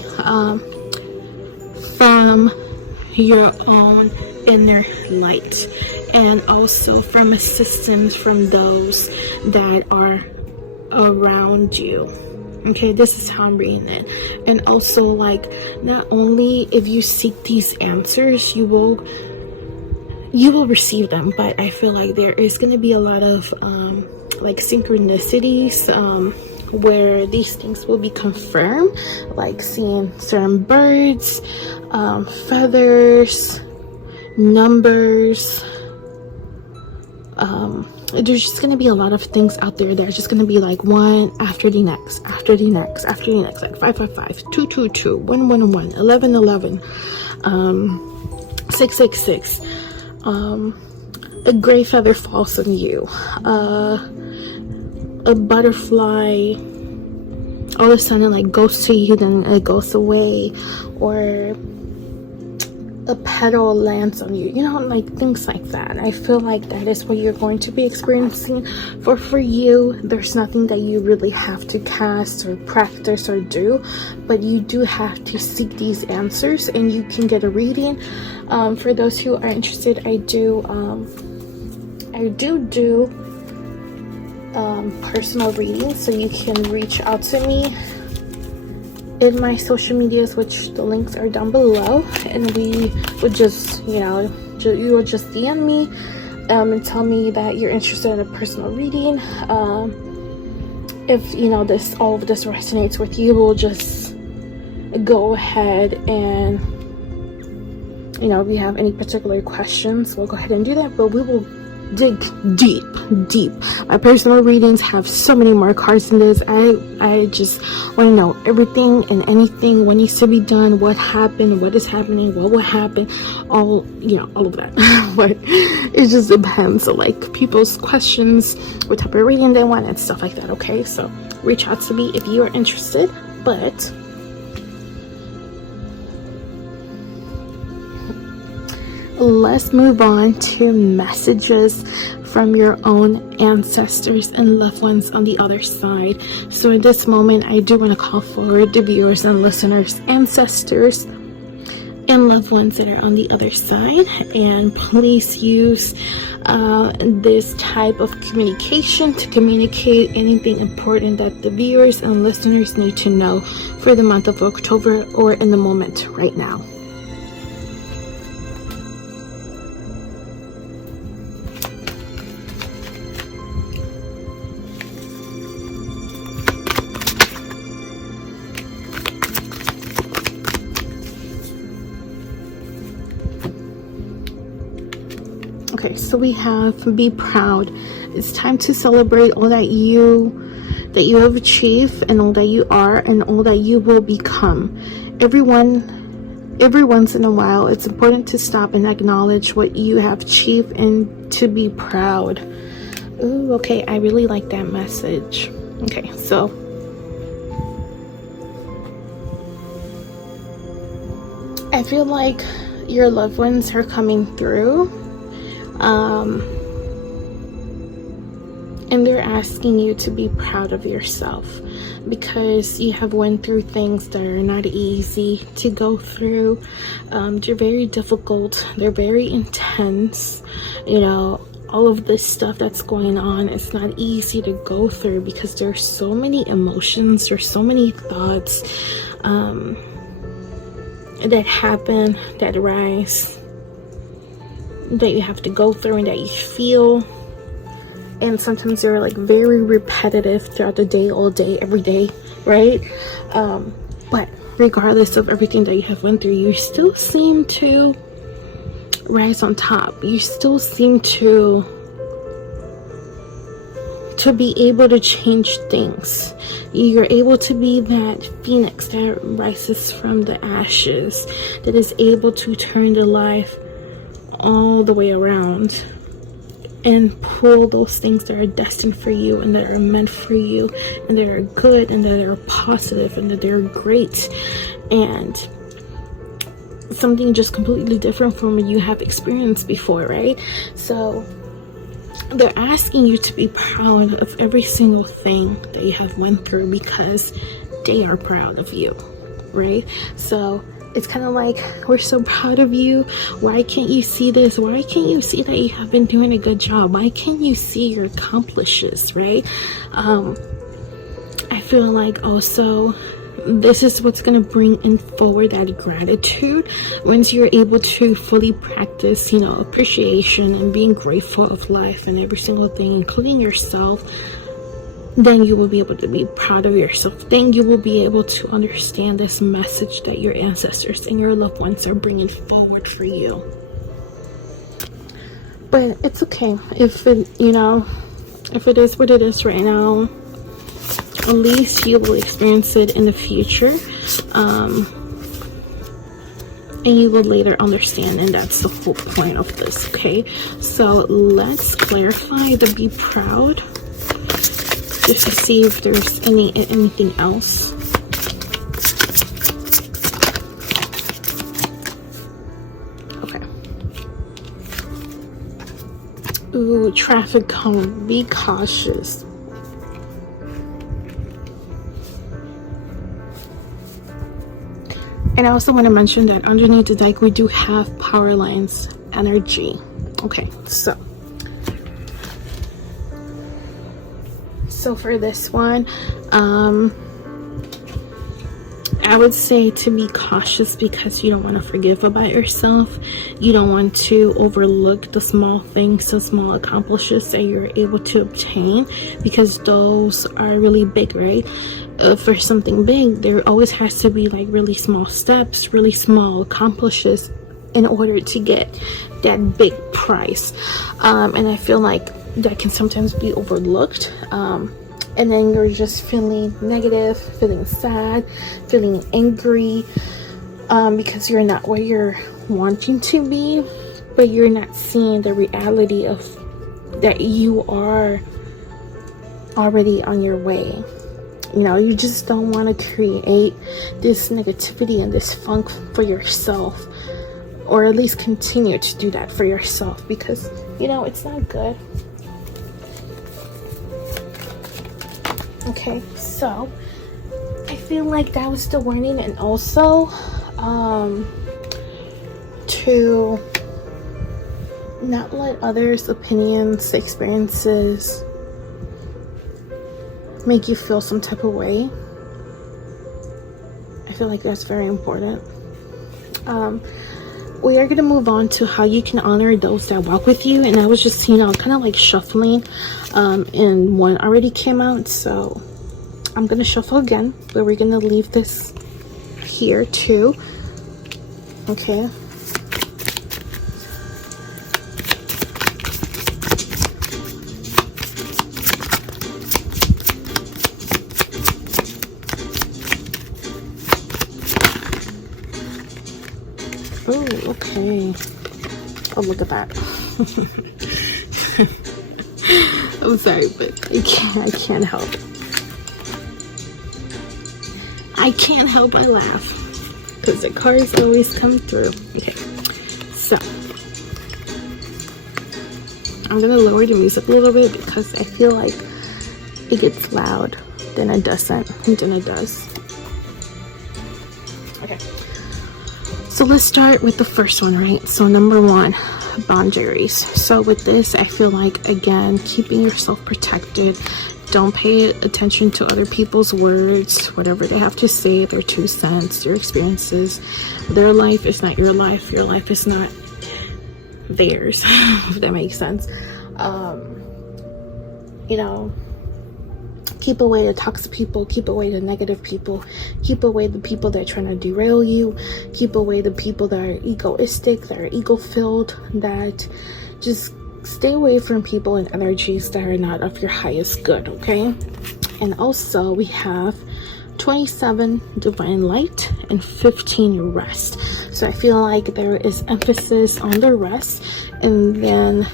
from your own inner light, and also from assistance from those that are around you. Okay, this is how I'm reading it. And also, like, not only if you seek these answers, you will receive them, but I feel like there is going to be a lot of like synchronicities, where these things will be confirmed, like seeing certain birds, feathers, numbers. There's just going to be a lot of things out there that are just going to be like one after the next, after the next, after the next, like 555, 222, 111, 1111, 666. a gray feather falls on you, a butterfly all of a sudden like goes to you, then it goes away, or a petal lands on you, you know, like things like that. I feel like that is what you're going to be experiencing. For you, there's nothing that you really have to cast or practice or do, but you do have to seek these answers, and you can get a reading. For those who are interested, I do personal readings, so you can reach out to me in my social medias, which the links are down below, and we would just, you know, you will just DM me and tell me that you're interested in a personal reading. If you know all of this resonates with you, we'll just go ahead and, you know, if you have any particular questions, we'll go ahead and do that, but we will dig deep. My personal readings have so many more cards than this. I just want to know everything and anything, what needs to be done, what happened, what is happening, what will happen, all, you know, all of that. But it just depends on like people's questions, what type of reading they want and stuff like that. Okay, so reach out to me if you are interested. But let's move on to messages from your own ancestors and loved ones on the other side. So in this moment, I do want to call forward the viewers and listeners, ancestors and loved ones that are on the other side, and please use this type of communication to communicate anything important that the viewers and listeners need to know for the month of October or in the moment right now. Okay, so we have be proud. It's time to celebrate all that you have achieved, and all that you are, and all that you will become. Every once in a while, it's important to stop and acknowledge what you have achieved and to be proud. Ooh, okay, I really like that message. Okay, so I feel like your loved ones are coming through. And they're asking you to be proud of yourself, because you have went through things that are not easy to go through. They're very difficult. They're very intense. You know, all of this stuff that's going on, it's not easy to go through because there's so many emotions, there's so many thoughts that happen, that arise, that you have to go through and that you feel. And sometimes they're like very repetitive throughout the day, all day, every day, right? But regardless of everything that you have went through, you still seem to rise on top. You still seem to be able to change things. You're able to be that phoenix that rises from the ashes, that is able to turn the life all the way around and pull those things that are destined for you and that are meant for you and that are good and that are positive and that they're great and something just completely different from what you have experienced before, right? So they're asking you to be proud of every single thing that you have went through, because they are proud of you, right? So it's kind of like, we're so proud of you. Why can't you see this? Why can't you see that you have been doing a good job? Why can't you see your accomplishes, right? I feel like also this is what's going to bring in forward that gratitude. Once you're able to fully practice, you know, appreciation and being grateful of life and every single thing, including yourself, then you will be able to be proud of yourself. Then you will be able to understand this message that your ancestors and your loved ones are bringing forward for you. But it's okay if it, you know, if it is what it is right now. At least you will experience it in the future. and you will later understand, and that's the whole point of this. Okay, so let's clarify the be proud, just to see if there's anything else. Okay. Ooh, traffic cone, be cautious. And I also want to mention that underneath the deck we do have power lines energy. Okay, so for this one, I would say to be cautious, because you don't want to forgive about yourself. You don't want to overlook the small things, the small accomplishments that you're able to obtain, because those are really big, right? For something big, there always has to be like really small steps, really small accomplishments in order to get that big prize. And I feel like that can sometimes be overlooked. And then you're just feeling negative, feeling sad, feeling angry, because you're not where you're wanting to be, but you're not seeing the reality of that you are already on your way. You know, you just don't want to create this negativity and this funk for yourself, or at least continue to do that for yourself, because, you know, it's not good. Okay, so I feel like that was the warning, and also to not let others' opinions, experiences make you feel some type of way. I feel like that's very important. We are going to move on to how you can honor those that walk with you. And I was just, you know, kind of like shuffling, and one already came out, so I'm going to shuffle again, but we're going to leave this here too. Okay. Oh, okay. Oh, look at that. I'm sorry, but I can't help. I can't help but laugh, because the cards always come through. Okay, so I'm gonna lower the music a little bit, because I feel like it gets loud, then it doesn't, and then it does. Okay. So let's start with the first one, right? So number one, boundaries. So with this, I feel like, again, keeping yourself protected. Don't pay attention to other people's words, whatever they have to say, their 2 cents, their experiences. Their life is not your life. Your life is not theirs, if that makes sense. You know, keep away the toxic people, keep away the negative people, keep away the people that are trying to derail you, keep away the people that are egoistic, that are ego-filled, that just stay away from people and energies that are not of your highest good, okay? And also we have 27 divine light and 15 rest. So I feel like there is emphasis on the rest, and then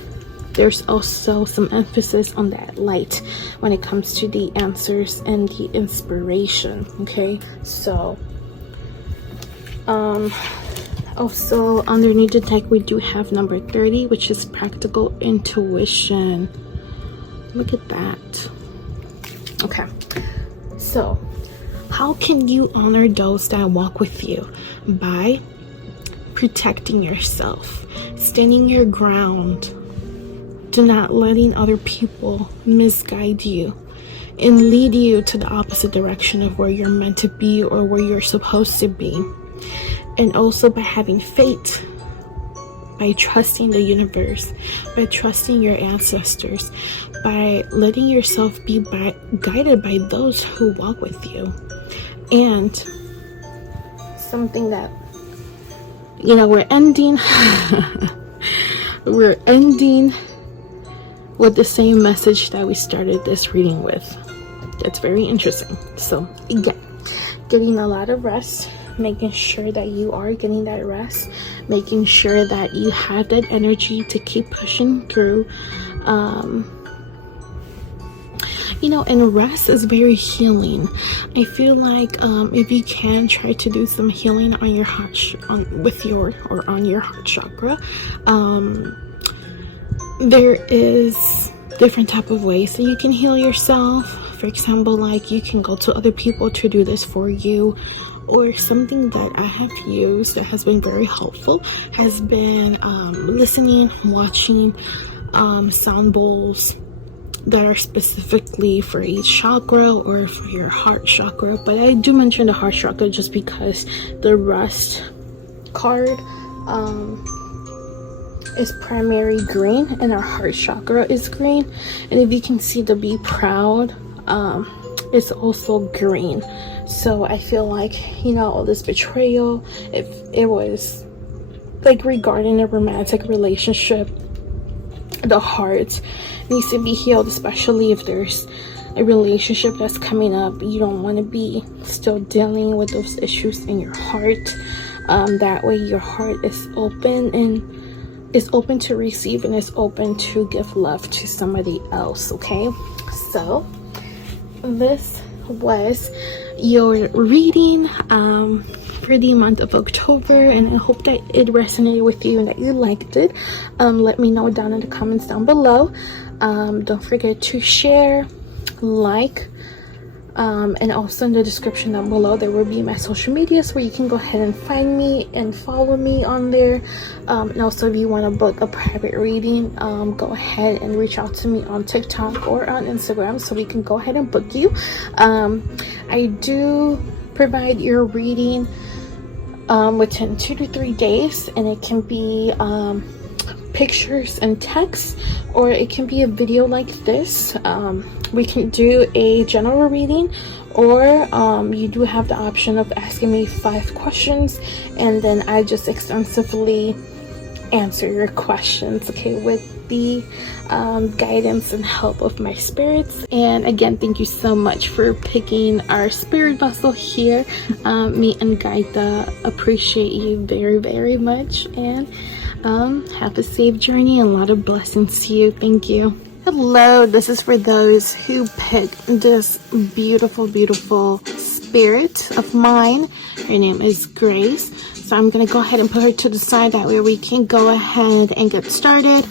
there's also some emphasis on that light when it comes to the answers and the inspiration, okay? So also underneath the deck we do have number 30, which is practical intuition. Look at that. Okay, so how can you honor those that walk with you? By protecting yourself, standing your ground, to not letting other people misguide you and lead you to the opposite direction of where you're meant to be or where you're supposed to be. And also by having faith, by trusting the universe, by trusting your ancestors, by letting yourself be guided by those who walk with you. And something that, you know, we're ending with the same message that we started this reading with. That's very interesting. So yeah, getting a lot of rest, making sure that you are getting that rest, making sure that you have that energy to keep pushing through. You know, and rest is very healing. I feel like if you can try to do some healing on your heart, on your heart chakra, there is different type of ways that you can heal yourself. For example, like you can go to other people to do this for you, or something that I have used that has been very helpful has been listening, watching sound bowls that are specifically for each chakra or for your heart chakra. But I do mention the heart chakra just because the rest card is primary green and our heart chakra is green, and if you can see the be proud, it's also green. So I feel like, you know, all this betrayal, if it was like regarding a romantic relationship, the heart needs to be healed, especially if there's a relationship that's coming up. You don't want to be still dealing with those issues in your heart. That way your heart is open and is open to receive and is open to give love to somebody else. Okay, so this was your reading for the month of October, and I hope that it resonated with you and that you liked it. Let me know down in the comments down below. Don't forget to share, like, and also in the description down below there will be my social medias where you can go ahead and find me and follow me on there. And also, if you want to book a private reading, go ahead and reach out to me on TikTok or on Instagram so we can go ahead and book you. I do provide your reading within 2 to 3 days, and it can be pictures and text, or it can be a video like this. We can do a general reading, or you do have the option of asking me 5 questions and then I just extensively answer your questions, okay, with the guidance and help of my spirits. And again, thank you so much for picking our spirit vessel here. Me and Gaytan appreciate you very, very much, and have a safe journey and a lot of blessings to you. Thank you. Hello, this is for those who picked this beautiful, beautiful spirit of mine. Her name is Grace. So I'm going to go ahead and put her to the side, that way we can go ahead and get started.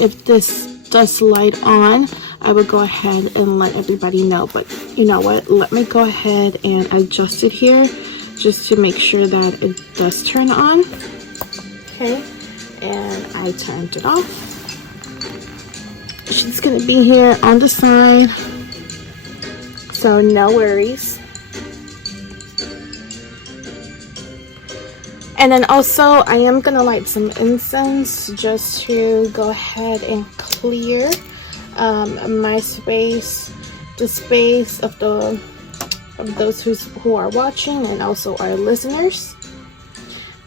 If this does light on, I would go ahead and let everybody know. But you know what? Let me go ahead and adjust it here just to make sure that it does turn on. Okay, and I turned it off. She's going to be here on the side, so no worries. And then also, I am going to light some incense just to go ahead and clear my space, the space of those who are watching, and also our listeners,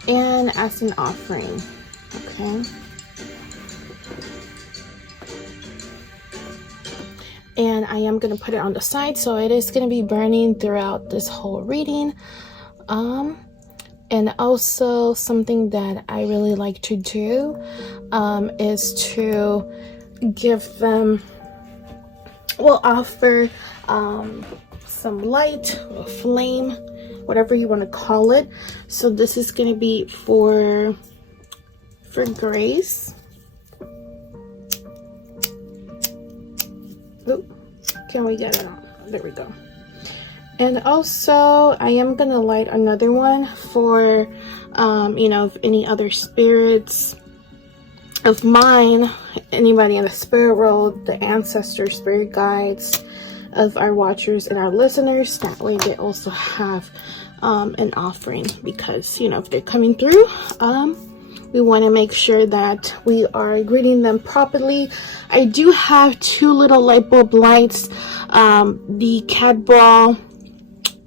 and as an offering. Okay. And I am going to put it on the side, so it is going to be burning throughout this whole reading. And also, something that I really like to do is to give them, well, offer some light or flame, whatever you want to call it. So this is going to be for Grace. Oop, can we get it on? There we go. And also, I am gonna light another one for, you know, if any other spirits of mine, anybody in the spirit world, the ancestors, spirit guides of our watchers and our listeners. That way they also have an offering, because, you know, if they're coming through, we want to make sure that we are greeting them properly. I do have 2 little light bulb lights. The cat ball,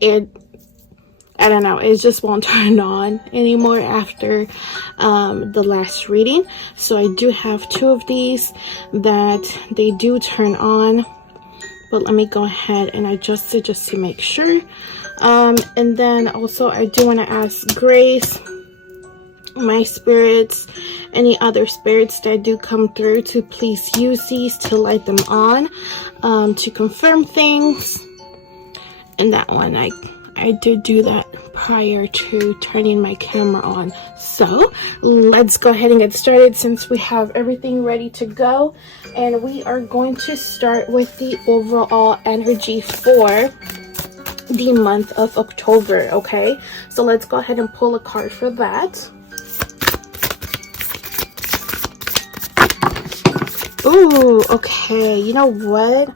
I don't know, it just won't turn on anymore after the last reading. So I do have 2 of these that they do turn on but let me go ahead and adjust it just to make sure. And then also I do want to ask Grace, my spirits, any other spirits that do come through, to please use these to light them on, to confirm things. And that one, I did do that prior to turning my camera on. So let's go ahead and get started since we have everything ready to go. And we are going to start with the overall energy for the month of October, okay? So let's go ahead and pull a card for that. Ooh, okay, you know what?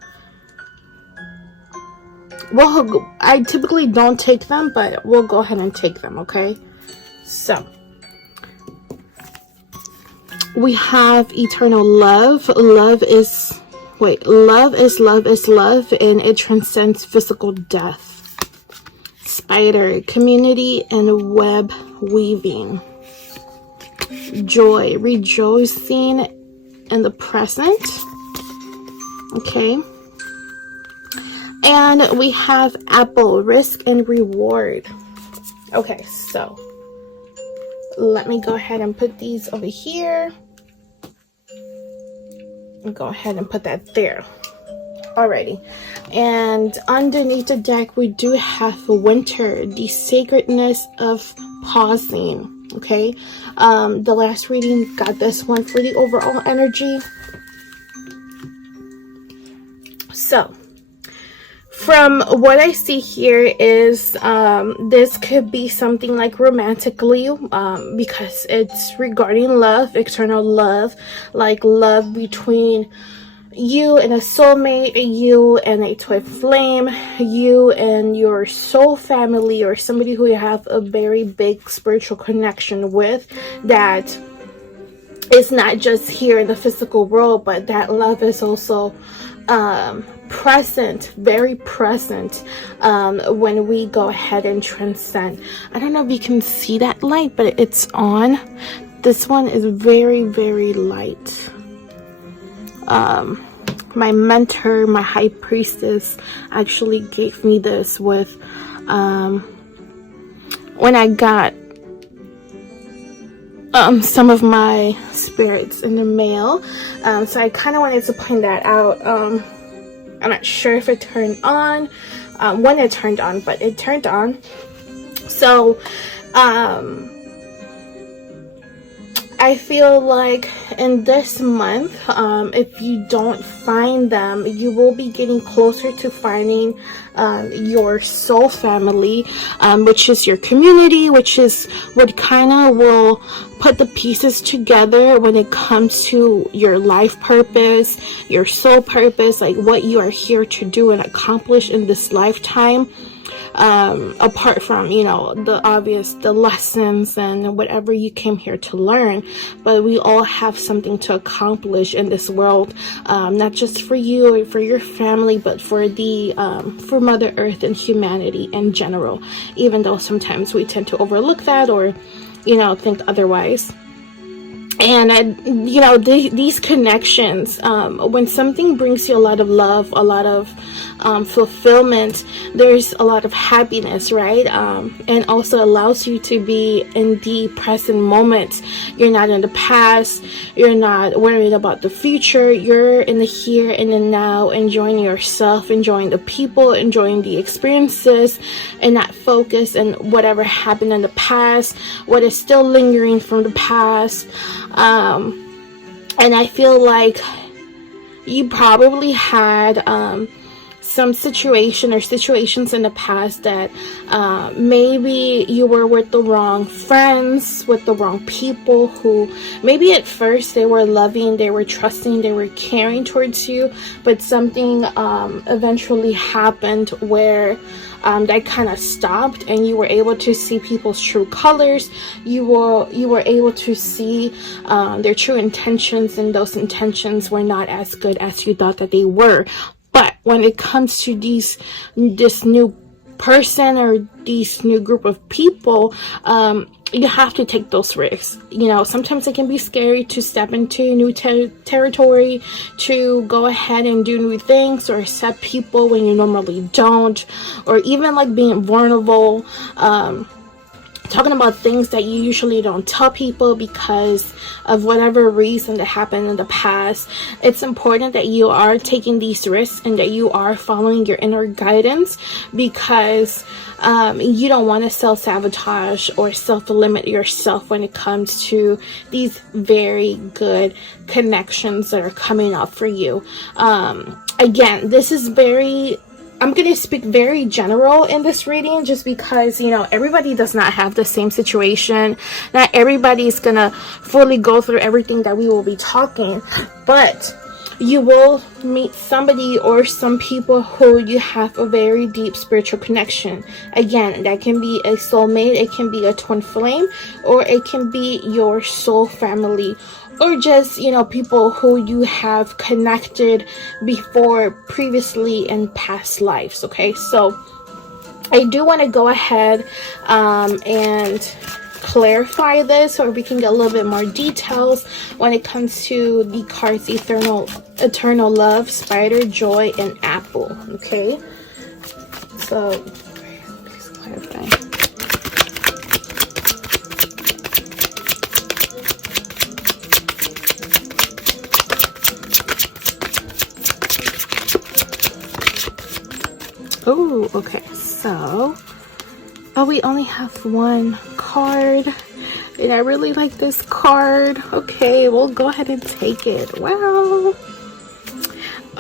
Well, I typically don't take them, but we'll go ahead and take them, okay? So, we have eternal love. Love is love, and it transcends physical death. Spider, community and web weaving. Joy, rejoicing in the present, okay? And we have apple, risk and reward. Okay, so let me go ahead and put these over here. And go ahead and put that there. Alrighty. And underneath the deck, we do have winter, the sacredness of pausing. Okay. The last reading got this one for the overall energy. So, from what I see here is this could be something like romantically, because it's regarding love, eternal love, like love between you and a soulmate, you and a twin flame, you and your soul family, or somebody who you have a very big spiritual connection with, that is not just here in the physical world, but that love is also present, very present, when we go ahead and transcend. I don't know if you can see that light, but it's on. This one is very, very light. My mentor, my high priestess, actually gave me this with when I got some of my spirits in the mail. So I kind of wanted to point that out. I'm not sure if it turned on, when it turned on, but it turned on. So I feel like in this month, if you don't find them, you will be getting closer to finding your soul family, which is your community, which is what kind of will put the pieces together when it comes to your life purpose, your soul purpose, like what you are here to do and accomplish in this lifetime. Apart from, you know, the lessons and whatever you came here to learn, but we all have something to accomplish in this world, not just for you or for your family, but for for Mother Earth and humanity in general, even though sometimes we tend to overlook that or, you know, think otherwise. And you know, these connections, when something brings you a lot of love, a lot of fulfillment, there's a lot of happiness, right? And also allows you to be in the present moment. You're not in the past, you're not worried about the future, you're in the here and the now, enjoying yourself, enjoying the people, enjoying the experiences, and not focus on whatever happened in the past, what is still lingering from the past. And I feel like you probably had some situation or situations in the past that maybe you were with the wrong friends, with the wrong people, who maybe at first they were loving, they were trusting, they were caring towards you, but something eventually happened where that kind of stopped, and you were able to see people's true colors. You were able to see their true intentions, and those intentions were not as good as you thought that they were. But when it comes to this new person or this new group of people, you have to take those risks. You know, sometimes it can be scary to step into new territory, to go ahead and do new things, or accept people when you normally don't, or even like being vulnerable, talking about things that you usually don't tell people because of whatever reason that happened in the past. It's important that you are taking these risks and that you are following your inner guidance, because you don't want to self-sabotage or self-limit yourself when it comes to these very good connections that are coming up for you. Again, this is I'm going to speak very general in this reading, just because, you know, everybody does not have the same situation. Not everybody's going to fully go through everything that we will be talking, but you will meet somebody or some people who you have a very deep spiritual connection. Again, that can be a soulmate, it can be a twin flame, or it can be your soul family, or just, you know, people who you have connected before previously in past lives. Okay, so I do want to go ahead and clarify this, so we can get a little bit more details when it comes to the cards eternal love, spider, joy, and apple. Okay, so please clarify. Oh, okay, so we only have one card, and I really like this card. Okay, we'll go ahead and take it. Wow.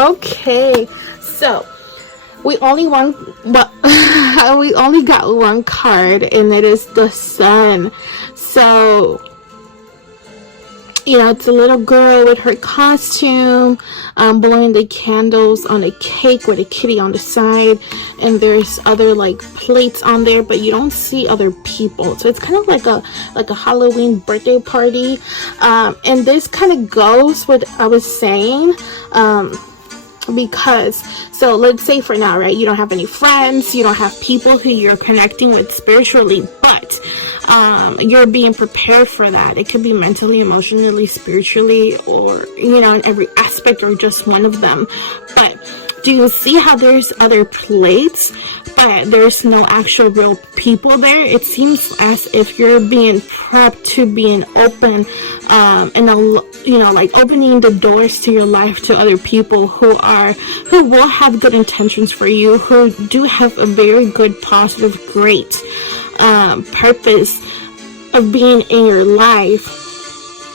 Okay, so we only we only got one card, and it is the Sun. So, you know, it's a little girl with her costume, blowing the candles on a cake with a kitty on the side, and there's other like plates on there, but you don't see other people. So it's kind of like a Halloween birthday party, and this kind of goes with what I was saying, because, so let's say for now, right, you don't have any friends, you don't have people who you're connecting with spiritually, but you're being prepared for that. It could be mentally, emotionally, spiritually, or, you know, in every aspect, or just one of them. But do you see how there's other plates, but there's no actual real people there? It seems as if you're being prepped to being open, and you know, like opening the doors to your life to other people who will have good intentions for you, who do have a very good, positive, great purpose of being in your life.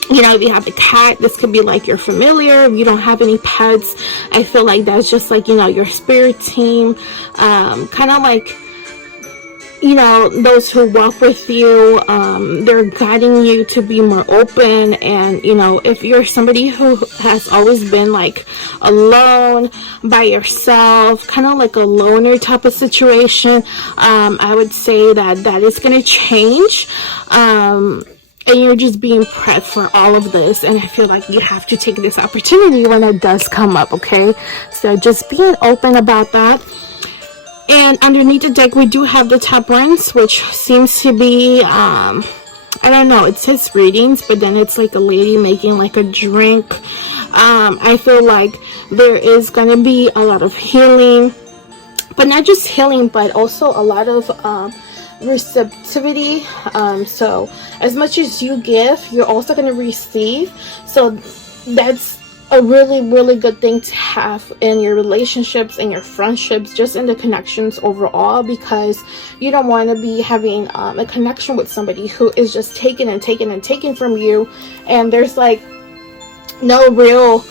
You know, if you have a cat, this could be like your familiar. If you don't have any pets, I feel like that's just like, you know, your spirit team, kind of like, you know, those who walk with you, they're guiding you to be more open. And, you know, if you're somebody who has always been like alone by yourself, kind of like a loner type of situation, I would say that is going to change, and you're just being prepped for all of this. And I feel like you have to take this opportunity when it does come up. Okay, so just being open about that. And underneath the deck, we do have the Temperance, which seems to be, I don't know, it says readings, but then it's like a lady making like a drink. I feel like there is going to be a lot of healing, but not just healing, but also a lot of receptivity. So as much as you give, you're also going to receive. So that's a really, really good thing to have in your relationships and your friendships, just in the connections overall, because you don't want to be having a connection with somebody who is just taking and taking and taking from you, and there's like no real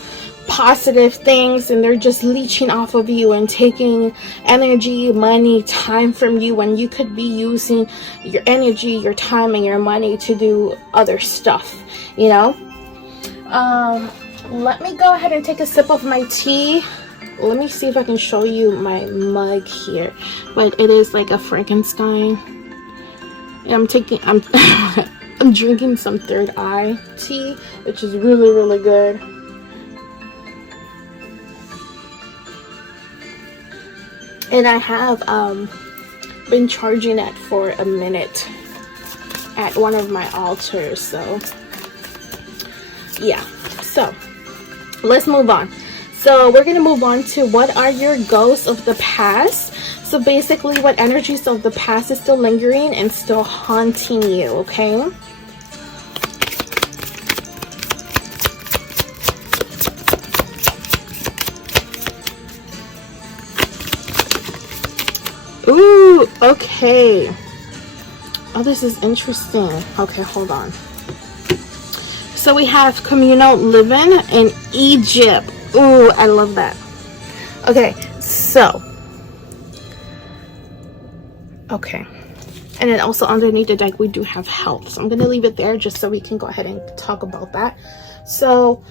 positive things, and they're just leeching off of you and taking energy, money, time from you, when you could be using your energy, your time, and your money to do other stuff, you know. Let me go ahead and take a sip of my tea. Let me see if I can show you my mug here, but it is like a Frankenstein. And I'm drinking some Third Eye tea, which is really, really good. And I have been charging it for a minute. at one of my altars. So yeah, so let's move on. So we're gonna move on to what are your ghosts of the past. So basically, what energies of the past is still lingering and still haunting you, okay? Ooh, okay. Oh, this is interesting. Okay, hold on. So we have communal living in Egypt. Ooh, I love that. Okay, so. Okay. And then also underneath the deck, we do have health. So I'm going to leave it there just so we can go ahead and talk about that. So,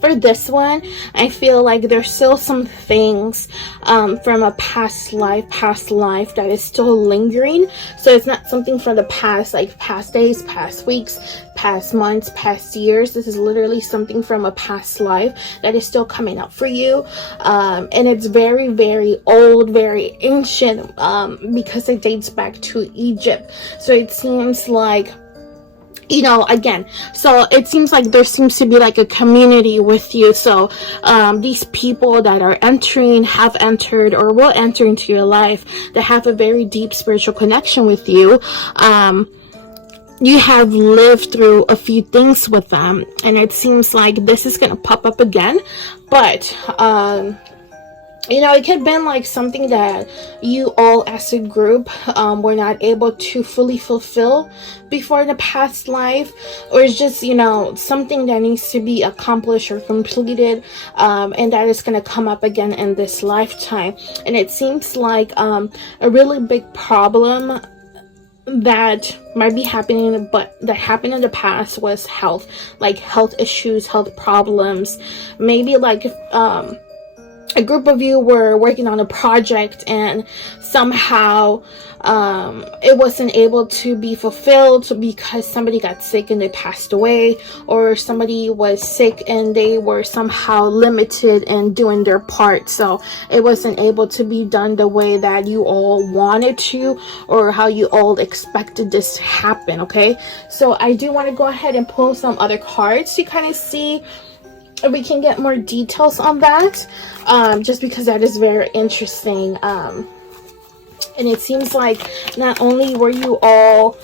for this one, I feel like there's still some things from a past life that is still lingering. So it's not something from the past, like past days, past weeks, past months, past years. This is literally something from a past life that is still coming up for you. And it's very, very old, very ancient, because it dates back to Egypt. So it seems like, you know, again, so it seems like there seems to be like a community with you. So these people that are entering, have entered, or will enter into your life, that have a very deep spiritual connection with you, you have lived through a few things with them, and it seems like this is going to pop up again. But you know, it could have been like something that you all as a group were not able to fully fulfill before the past life, or it's just, you know, something that needs to be accomplished or completed, and that is going to come up again in this lifetime. And it seems like a really big problem that might be happening, but that happened in the past was health, like health issues, health problems. Maybe like a group of you were working on a project and somehow it wasn't able to be fulfilled because somebody got sick and they passed away, or somebody was sick and they were somehow limited in doing their part, so it wasn't able to be done the way that you all wanted to, or how you all expected this to happen. Okay, so I do want to go ahead and pull some other cards to kind of see if we can get more details on that, just because that is very interesting. And it seems like not only were you all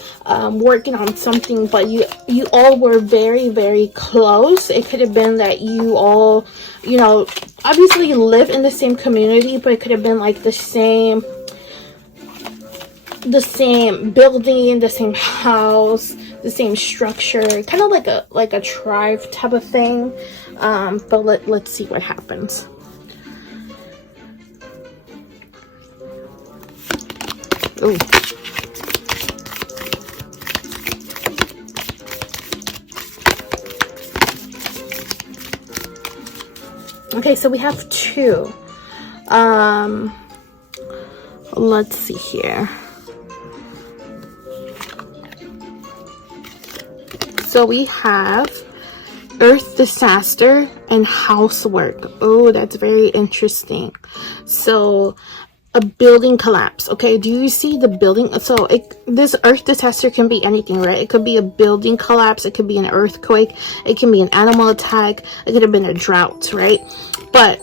working on something, but you all were very, very close. It could have been that you all, you know, obviously live in the same community, but it could have been like the same building, the same house, the same structure, kind of like a tribe type of thing. But let's see what happens. Ooh. Okay, so we have two. Let's see here. So we have earth disaster and housework. Oh, that's very interesting. So a building collapse. Okay, do you see the building? So this earth disaster can be anything, right? It could be a building collapse, it could be an earthquake, it can be an animal attack, it could have been a drought, right? But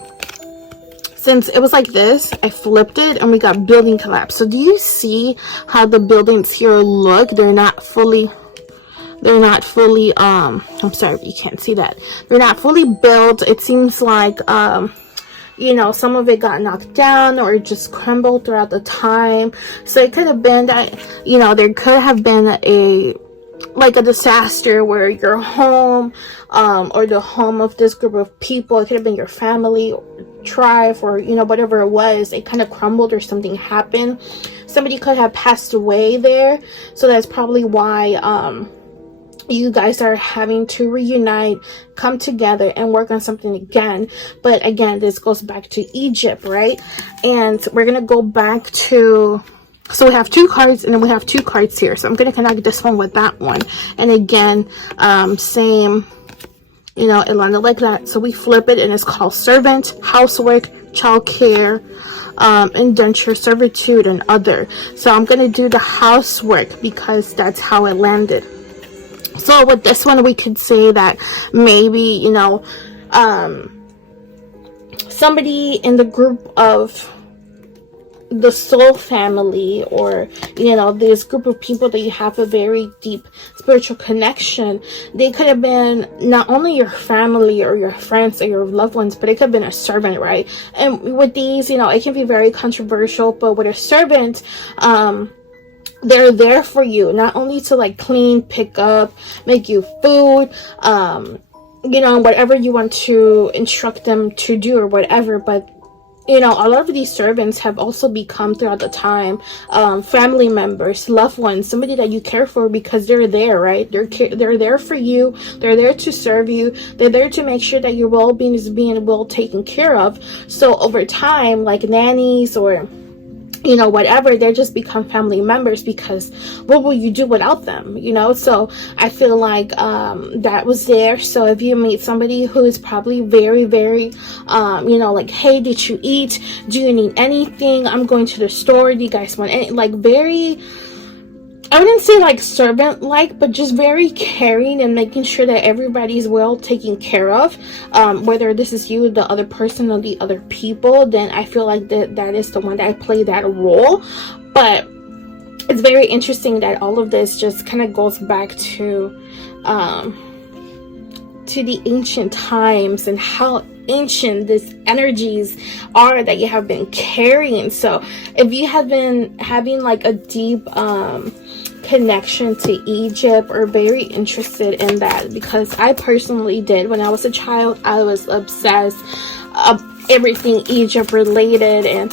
since it was like this, I flipped it and we got building collapse. So do you see how the buildings here look? They're not fully I'm sorry if you can't see that. They're not fully built. It seems like you know, some of it got knocked down or it just crumbled throughout the time. So it could have been that, you know, there could have been a disaster where your home, or the home of this group of people, it could have been your family, or tribe, or, you know, whatever it was, it kind of crumbled or something happened. Somebody could have passed away there. So that's probably why, you guys are having to reunite, come together and work on something again. But again, this goes back to Egypt, right? And we're gonna go back to, so we have two cards and then we have two cards here. So I'm gonna connect this one with that one. And again, same, you know, it landed like that. So we flip it and it's called servant, housework, child care, indenture servitude, and other. So I'm going to do the housework because that's how it landed. So with this one, we could say that maybe, you know, somebody in the group of the soul family, or you know, this group of people that you have a very deep spiritual connection, they could have been not only your family or your friends or your loved ones, but it could have been a servant, right? And with these, you know, it can be very controversial, but with a servant, they're there for you, not only to like clean, pick up, make you food, you know, whatever you want to instruct them to do or whatever. But you know, a lot of these servants have also become throughout the time family members, loved ones, somebody that you care for, because they're there, right? They're there for you. They're there to serve you. They're there to make sure that your well-being is being well taken care of. So over time, like nannies or you know, whatever, they just become family members, because what will you do without them, you know? So I feel like that was there. So if you meet somebody who is probably very, very you know, like, hey, did you eat, do you need anything, I'm going to the store, do you guys want any, like, very, I wouldn't say like servant like, but just very caring and making sure that everybody's well taken care of, whether this is you, the other person, or the other people, then I feel like that is the one that play that role. But it's very interesting that all of this just kind of goes back to the ancient times and how ancient these energies are that you have been carrying. So if you have been having like a deep connection to Egypt, or very interested in that, because I personally did when I was a child, I was obsessed everything Egypt related, and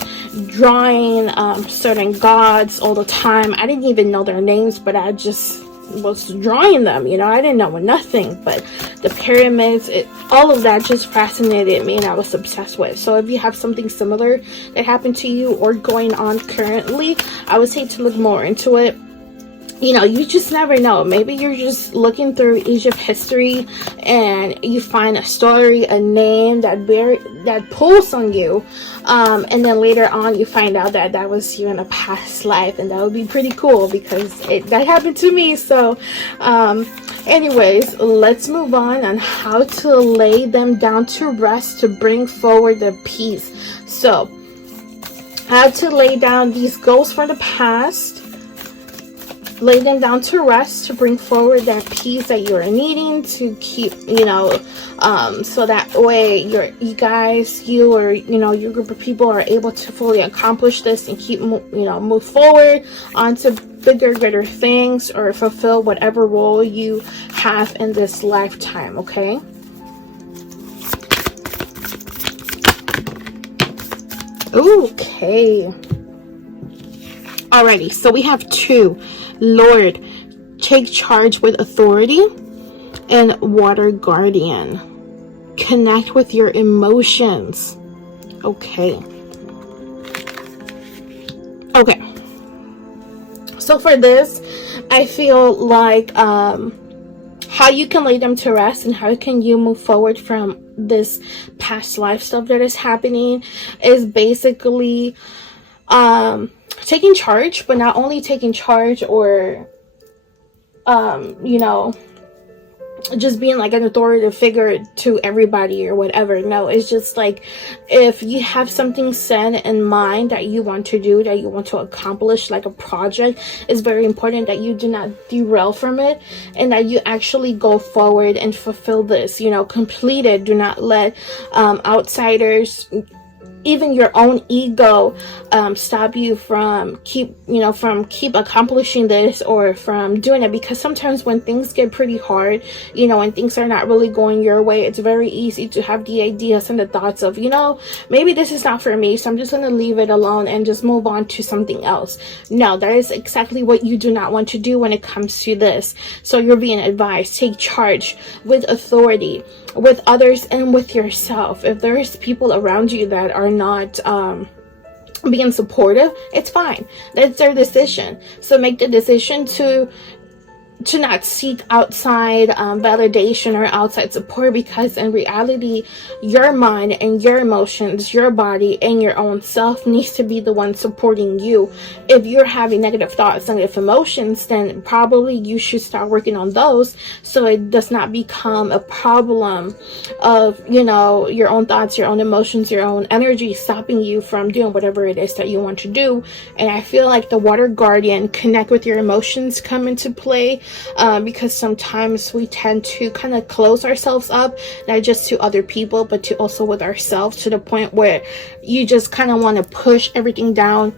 drawing certain gods all the time. I didn't even know their names, but I just was drawing them, you know. I didn't know nothing, but the pyramids, all of that just fascinated me, and I was obsessed with. So if you have something similar that happened to you or going on currently, I would say to look more into it. You know, you just never know. Maybe you're just looking through Egypt history and you find a story, a name that pulls on you, and then later on you find out that that was you in a past life, and that would be pretty cool, because that happened to me. So anyways, let's move on how to lay them down to rest to bring forward the peace. So how to lay down these ghosts from the past, lay them down to rest to bring forward that peace that you're needing to keep, you know, so that way you guys, or you know, your group of people are able to fully accomplish this and keep, you know, move forward onto bigger, greater things, or fulfill whatever role you have in this lifetime. Okay. Okay. Alrighty, so we have two. Lord, take charge with authority, and water guardian, connect with your emotions. Okay. So for this, I feel like how you can lay them to rest and how can you move forward from this past life stuff that is happening is basically taking charge, but not only taking charge or you know, just being like an authoritative figure to everybody or whatever. No, it's just like, if you have something set in mind that you want to do, that you want to accomplish, like a project, it's very important that you do not derail from it, and that you actually go forward and fulfill this, you know, complete it. Do not let outsiders, even your own ego, stop you from keep accomplishing this, or from doing it. Because sometimes when things get pretty hard, you know, and things are not really going your way, it's very easy to have the ideas and the thoughts of, you know, maybe this is not for me, so I'm just going to leave it alone and just move on to something else. No, that is exactly what you do not want to do when it comes to this. So you're being advised, take charge with authority, with others and with yourself. If there's people around you that are not being supportive, it's fine. That's their decision. So make the decision to to not seek outside validation or outside support, because in reality your mind and your emotions, your body and your own self needs to be the one supporting you. If you're having negative thoughts, negative emotions, then probably you should start working on those, so it does not become a problem of, you know, your own thoughts, your own emotions, your own energy stopping you from doing whatever it is that you want to do. And I feel like the water guardian, connect with your emotions, come into play, because sometimes we tend to kind of close ourselves up, not just to other people but to also with ourselves, to the point where you just kind of want to push everything down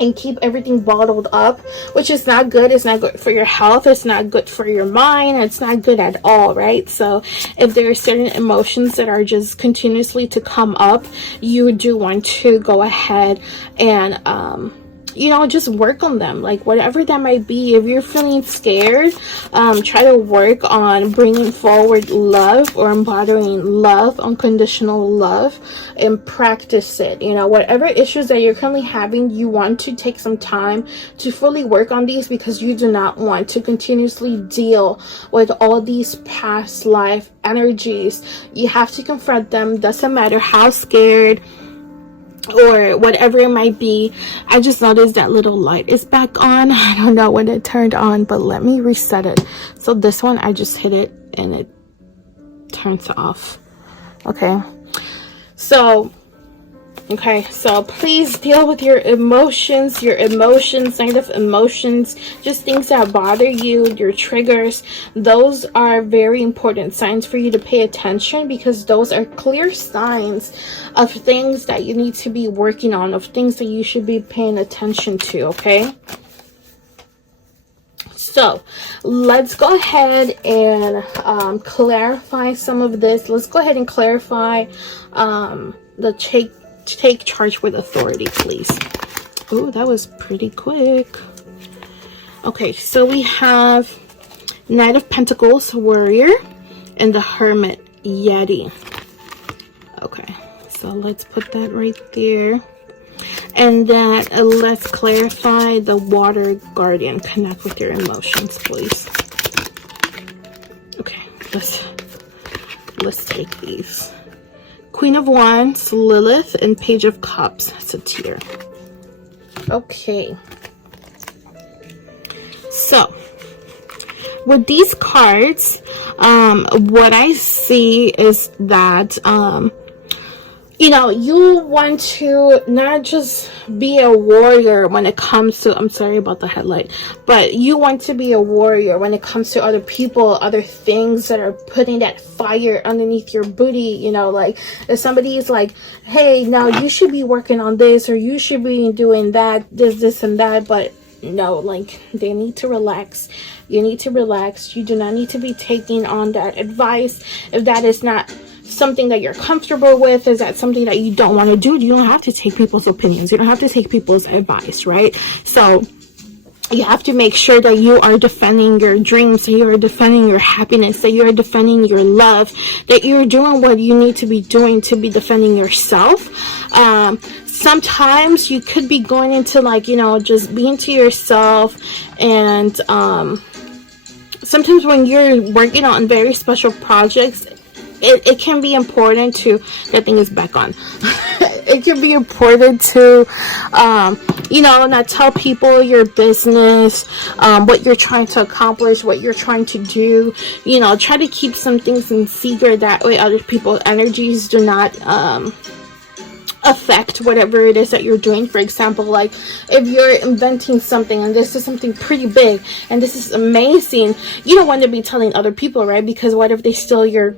and keep everything bottled up, which is not good. It's not good for your health, it's not good for your mind, it's not good at all, right? So if there are certain emotions that are just continuously to come up, you do want to go ahead and you know, just work on them, like whatever that might be. If you're feeling scared, try to work on bringing forward love or embodying love, unconditional love, and practice it. You know, whatever issues that you're currently having, you want to take some time to fully work on these, because you do not want to continuously deal with all these past life energies. You have to confront them. Doesn't matter how scared or whatever it might be. I just noticed that little light is back on. I don't know when it turned on, but let me reset it. So this one, I just hit it and it turns off. Okay, so please deal with your emotions, negative emotions, just things that bother you, your triggers. Those are very important signs for you to pay attention, because those are clear signs of things that you need to be working on, of things that you should be paying attention to, okay? So let's go ahead and clarify some of this. Let's go ahead and clarify the take charge with authority, please. Oh, that was pretty quick. Okay, so we have Knight of Pentacles, Warrior, and the Hermit, Yeti. Okay, so let's put that right there. And then let's clarify the Water Guardian, connect with your emotions, please. Okay, let's take these. Queen of Wands, Lilith, and Page of Cups, Satyr. Okay. So, with these cards, what I see is that, you know, you want to not just be a warrior when it comes to, I'm sorry about the headlight, but you want to be a warrior when it comes to other people, other things that are putting that fire underneath your booty. You know, like if somebody is like, hey, now you should be working on this, or you should be doing that, this and that, but no, like they need to relax. You need to relax. You do not need to be taking on that advice if that is not something that you're comfortable with. Is that something that you don't want to do? You don't have to take people's opinions. You don't have to take people's advice, right? So you have to make sure that you are defending your dreams, that you are defending your happiness, that you are defending your love, that you're doing what you need to be doing to be defending yourself. Sometimes you could be going into, like, you know, just being to yourself, and sometimes when you're working on very special projects, it can be important to, that thing is back on. It can be important to, you know, not tell people your business, what you're trying to accomplish, what you're trying to do. You know, try to keep some things in secret. That way other people's energies do not affect whatever it is that you're doing. For example, like if you're inventing something and this is something pretty big and this is amazing, you don't want to be telling other people, right? Because what if they steal your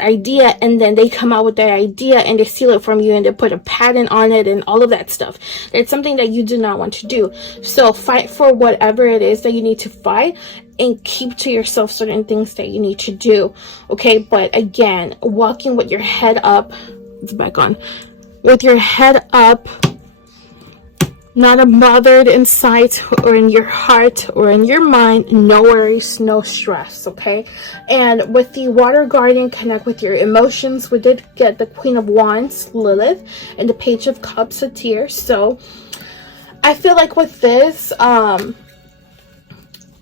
idea, and then they come out with their idea and they steal it from you and they put a patent on it and all of that stuff? It's something that you do not want to do. So fight for whatever it is that you need to fight, and keep to yourself certain things that you need to do, okay? But again, walking with your head up, it's back on, with your head up, not bothered in sight or in your heart or in your mind. No worries, no stress, okay? And with the Water Guardian, connect with your emotions. We did get the Queen of Wands, Lilith, and the Page of Cups, Satyr. So I feel like with this,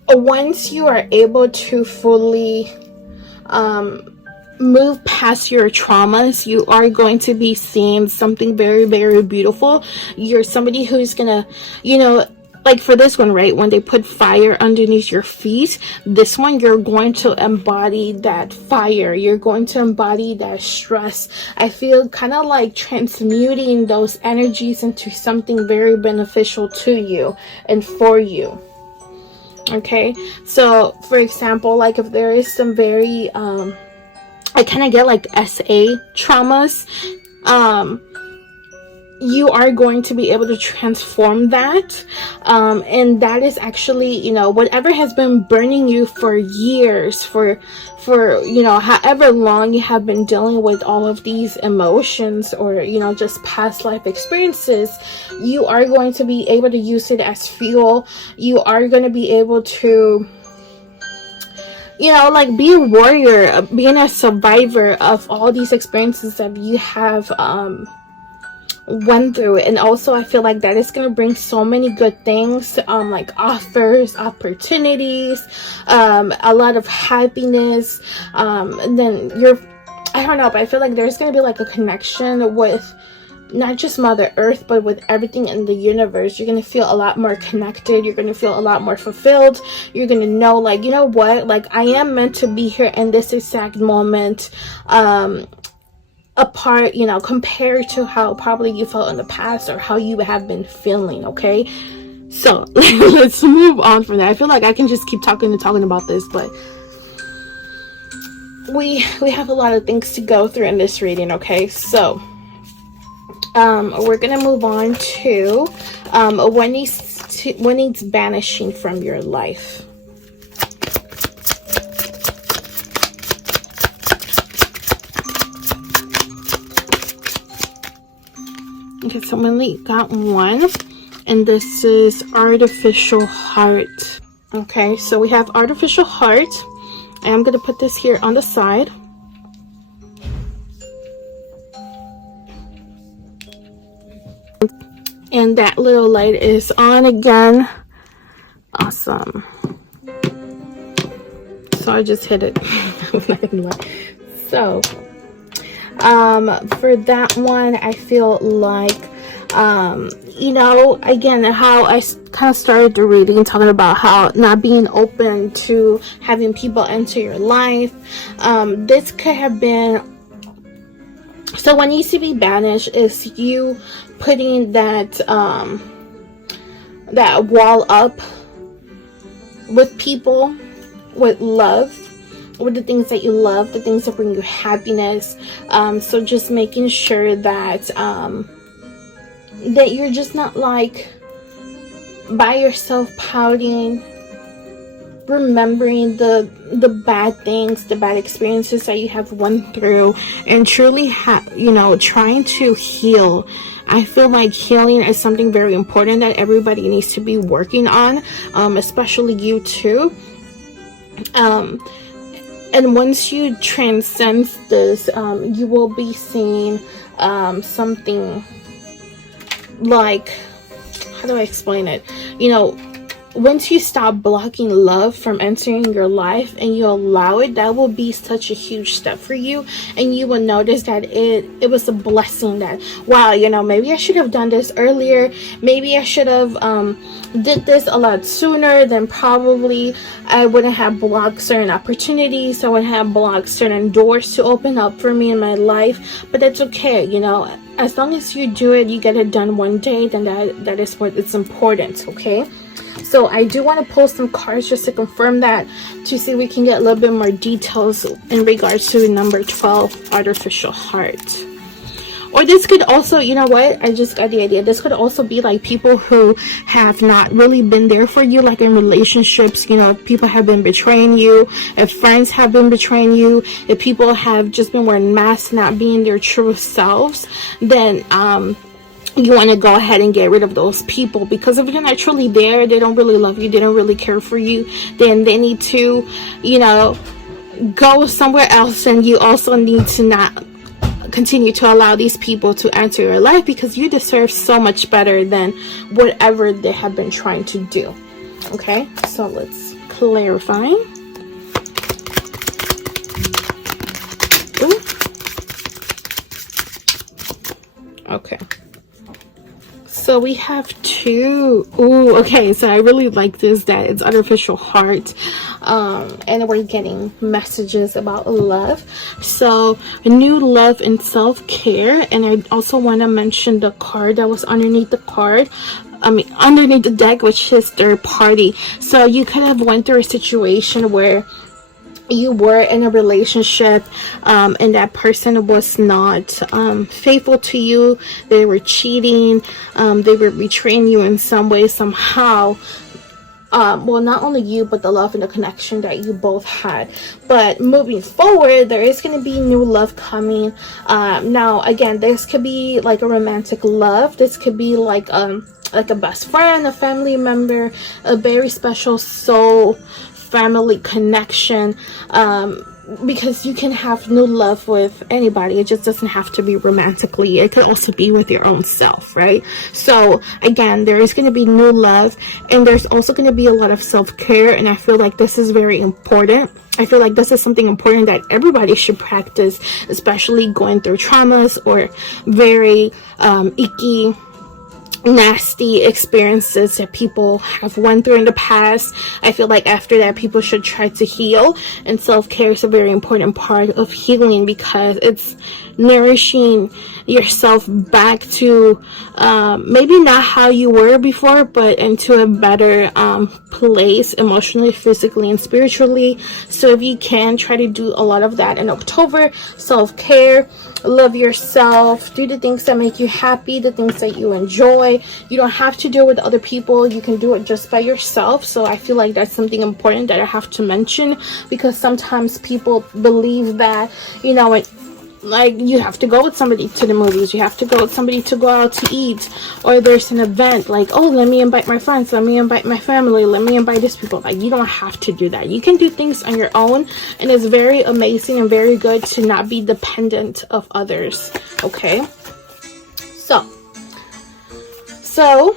once you are able to fully move past your traumas, you are going to be seeing something very, very beautiful. You're somebody who's gonna, you know, like for this one, right, when they put fire underneath your feet, this one, you're going to embody that fire. You're going to embody that stress. I feel kind of like transmuting those energies into something very beneficial to you and for you. Okay, so for example, like if there is some very I kind of get like SA traumas, you are going to be able to transform that, and that is actually, you know, whatever has been burning you for years, for you know, however long you have been dealing with all of these emotions, or, you know, just past life experiences, you are going to be able to use it as fuel. You are going to be able to, you know, like be a warrior, being a survivor of all these experiences that you have went through. And also I feel like that is going to bring so many good things, like offers, opportunities, a lot of happiness, and then I don't know, but I feel like there's going to be like a connection with not just Mother Earth, but with everything in the universe. You're going to feel a lot more connected. You're going to feel a lot more fulfilled. You're going to know, like, you know what, like I am meant to be here in this exact moment, apart, you know, compared to how probably you felt in the past or how you have been feeling. Okay, so let's move on from that. I feel like I can just keep talking about this, but we have a lot of things to go through in this reading. Okay, so we're gonna move on to what needs banishing from your life. Okay, so we got one, and this is artificial heart. Okay, so we have artificial heart. I'm gonna put this here on the side. And that little light is on again. Awesome. So I just hit it. So for that one, I feel like, you know, again, how I kind of started the reading talking about how not being open to having people enter your life. This could have been, so what needs to be banished is you putting that that wall up with people, with love, with the things that you love, the things that bring you happiness. So just making sure that that you're just not like by yourself pouting, remembering the bad things, the bad experiences that you have went through, and truly you know, trying to heal. I feel like healing is something very important that everybody needs to be working on, especially you too. And once you transcend this, you will be seeing something like, how do I explain it? You know, once you stop blocking love from entering your life and you allow it, that will be such a huge step for you. And you will notice that it was a blessing, that, wow, you know, maybe I should have done this earlier. Maybe I should have did this a lot sooner. Then probably I wouldn't have blocked certain opportunities. I wouldn't have blocked certain doors to open up for me in my life. But that's okay, you know. As long as you do it, you get it done one day, then that is what it's important, okay? So I do want to pull some cards just to confirm that, to see if we can get a little bit more details in regards to number 12, artificial heart. Or this could also, you know what, I just got the idea, this could also be like people who have not really been there for you, like in relationships. You know, people have been betraying you, if friends have been betraying you, if people have just been wearing masks, not being their true selves, then you want to go ahead and get rid of those people, because if you're not truly there, they don't really love you, they don't really care for you, then they need to, you know, go somewhere else. And you also need to not continue to allow these people to enter your life, because you deserve so much better than whatever they have been trying to do. Okay, so let's clarifying. Ooh. Okay. So we have two. Ooh, okay, so I really like this, that it's artificial heart. And we're getting messages about love. So new love and self-care. And I also want to mention the card that was underneath the card. Underneath the deck, which is third party. So you kind of went through a situation where you were in a relationship, and that person was not faithful to you. They were cheating, they were betraying you in some way, somehow. Well, not only you, but the love and the connection that you both had. But moving forward, there is going to be new love coming. Now again, this could be like a romantic love. This could be like a best friend, a family member, a very special soul family connection, because you can have new love with anybody. It just doesn't have to be romantically. It could also be with your own self, right? So again, there is going to be new love, and there's also going to be a lot of self-care, and I feel like this is very important. I feel like this is something important that everybody should practice, especially going through traumas or very icky, nasty experiences that people have went through in the past. I feel like after that, people should try to heal, and self-care is a very important part of healing, because it's nourishing yourself back to maybe not how you were before, but into a better place emotionally, physically, and spiritually. So if you can, try to do a lot of that in October. Self-care, love yourself, do the things that make you happy, the things that you enjoy. You don't have to do it with other people. You can do it just by yourself. So I feel like that's something important that I have to mention, because sometimes people believe that, you know, like you have to go with somebody to the movies, you have to go with somebody to go out to eat, or there's an event like, oh, let me invite my friends, let me invite my family, let me invite these people. Like, you don't have to do that. You can do things on your own, and it's very amazing and very good to not be dependent of others. Okay, so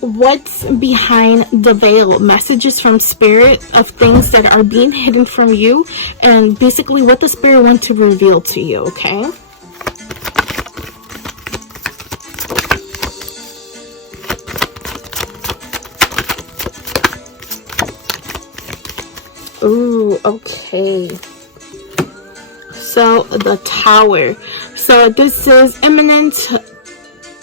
what's behind the veil? Messages from spirit of things that are being hidden from you, and basically what the spirit wants to reveal to you. Okay, ooh, okay. So the Tower. So this is imminent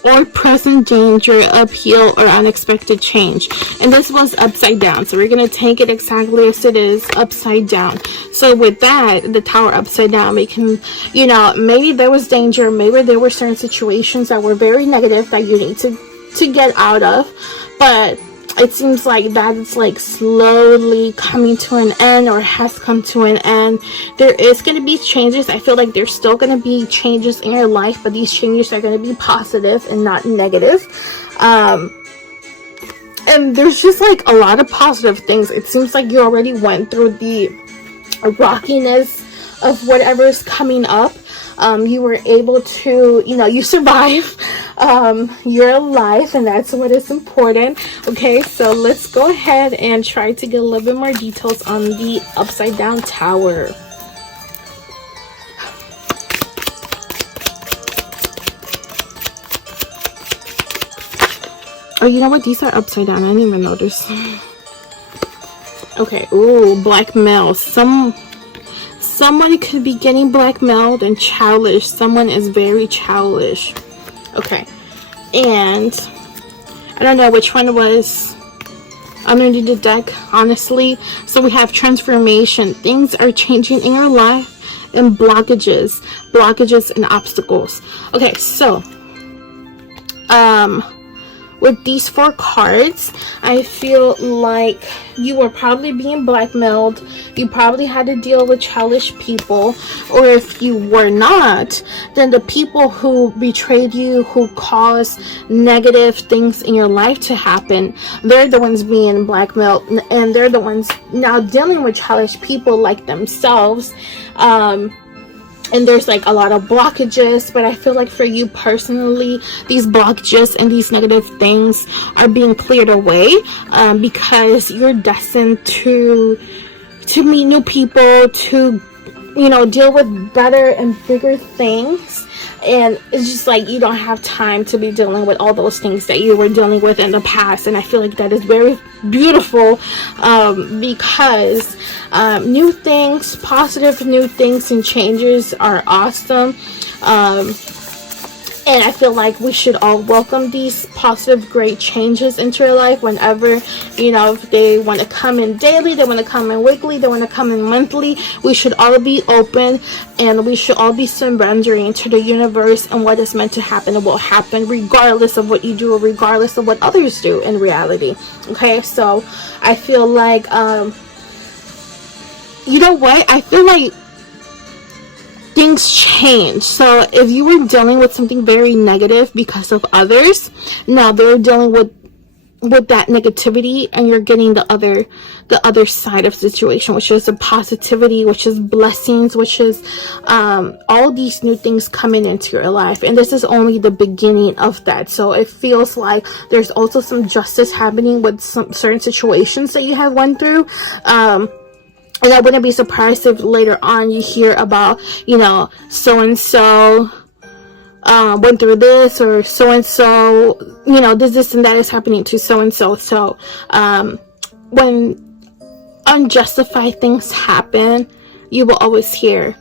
or present danger, upheaval, or unexpected change. And this was upside down, so we're going to take it exactly as it is, upside down. So with that, the Tower upside down, we can, you know, maybe there was danger, maybe there were certain situations that were very negative that you need to get out of, but it seems like that it's like slowly coming to an end, or has come to an end. There is going to be changes. I feel like there's still going to be changes in your life, but these changes are going to be positive and not negative. And there's just like a lot of positive things. It seems like you already went through the rockiness of whatever's coming up. You were able to, you know, you survive. You're alive, and that's what is important. Okay, so let's go ahead and try to get a little bit more details on the upside down Tower. Oh, you know what? These are upside down. I didn't even notice. Okay. Ooh, blackmail. Someone could be getting blackmailed and childish. Someone is very childish. Okay. And I don't know which one was underneath the deck, honestly. So we have transformation. Things are changing in your life, and blockages and obstacles. Okay, so with these 4 cards, I feel like you were probably being blackmailed. You probably had to deal with childish people. Or if you were not, then the people who betrayed you, who caused negative things in your life to happen, they're the ones being blackmailed. And they're the ones now dealing with childish people like themselves. and there's like a lot of blockages. But I feel like for you personally, these blockages and these negative things are being cleared away, because you're destined to meet new people, to, you know, deal with better and bigger things. And it's just like you don't have time to be dealing with all those things that you were dealing with in the past. And I feel like that is very beautiful, because new things, positive new things and changes are awesome. And I feel like we should all welcome these positive, great changes into your life whenever, you know, if they want to come in daily, they want to come in weekly, they want to come in monthly. We should all be open, and we should all be surrendering to the universe, and what is meant to happen will happen regardless of what you do, or regardless of what others do in reality. Okay, so I feel like, you know what? I feel like things change. So if you were dealing with something very negative because of others, now they're dealing with that negativity, and you're getting the other side of the situation, which is the positivity, which is blessings, which is all these new things coming into your life. And this is only the beginning of that. So it feels like there's also some justice happening with some certain situations that you have went through. And I wouldn't be surprised if later on you hear about, you know, so-and-so went through this, or so-and-so, you know, this and that is happening to so-and-so. So when unjustified things happen, you will always hear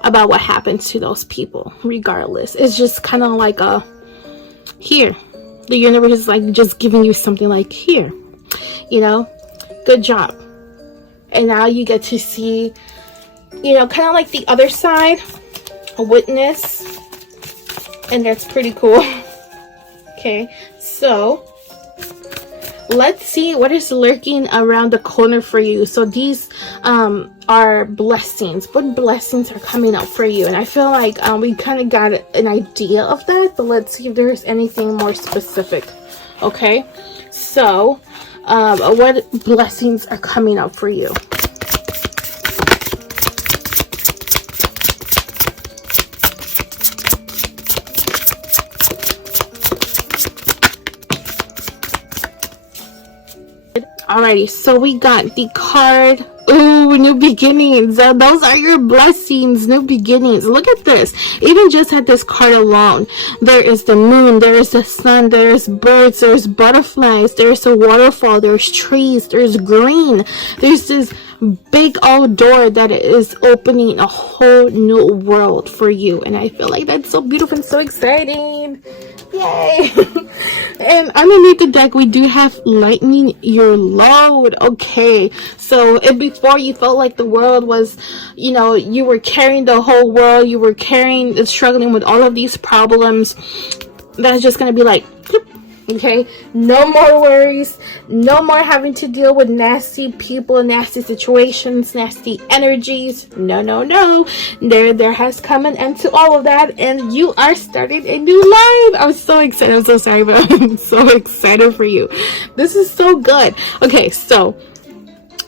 about what happens to those people, regardless. It's just kind of like here. The universe is like just giving you something like, here, you know, good job. And now you get to see, you know, kind of like the other side, a witness. And that's pretty cool. Okay, so let's see what is lurking around the corner for you. So these are blessings. What blessings are coming up for you? And I feel like we kind of got an idea of that, but let's see if there's anything more specific. Okay, so what blessings are coming up for you? Alrighty, so we got the card. Ooh, new beginnings. Those are your blessings, new beginnings. Look at this. Even just at this card alone, there is the moon, there is the sun, there's birds, there's butterflies, there's a waterfall, there's trees, there's green. There's this big old door that is opening a whole new world for you. And I feel like that's so beautiful and so exciting. Yay! And underneath the deck, we do have lightening your load. Okay, so if before you felt like the world was, you know, you were carrying the whole world, you were carrying and struggling with all of these problems, that's just gonna be like, okay, no more worries, no more having to deal with nasty people, nasty situations, nasty energies. No, no, no. There has come an end to all of that, and you are starting a new life. I'm so excited. I'm so sorry, but I'm so excited for you. This is so good. Okay, so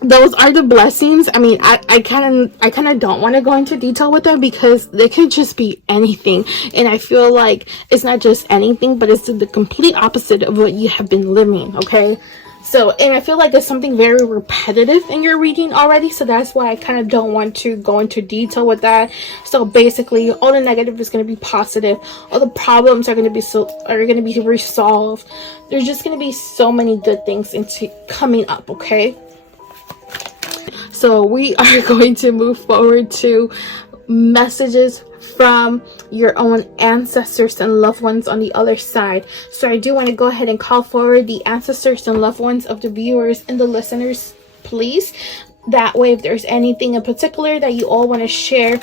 those are the blessings. I mean, I kind of don't want to go into detail with them, because they could just be anything, and I feel like it's not just anything, but it's the complete opposite of what you have been living. Okay, so, and I feel like it's something very repetitive in your reading already, so that's why I kind of don't want to go into detail with that. So basically, all the negative is going to be positive, all the problems are going to be resolved. There's just going to be so many good things coming up. Okay, so we are going to move forward to messages from your own ancestors and loved ones on the other side. So I do want to go ahead and call forward the ancestors and loved ones of the viewers and the listeners, please. That way, if there's anything in particular that you all want to share,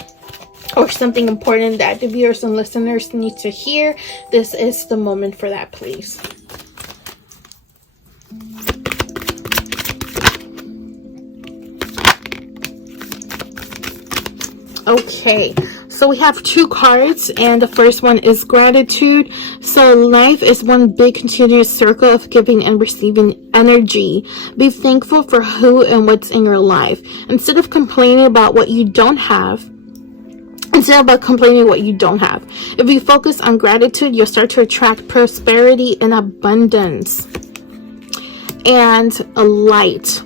or something important that the viewers and listeners need to hear, this is the moment for that, please. Okay, so we have two cards, and the first one is gratitude. So life is one big continuous circle of giving and receiving energy. Be thankful for who and what's in your life. Instead of complaining about what you don't have, instead of complaining what you don't have. If you focus on gratitude, you'll start to attract prosperity and abundance and a light.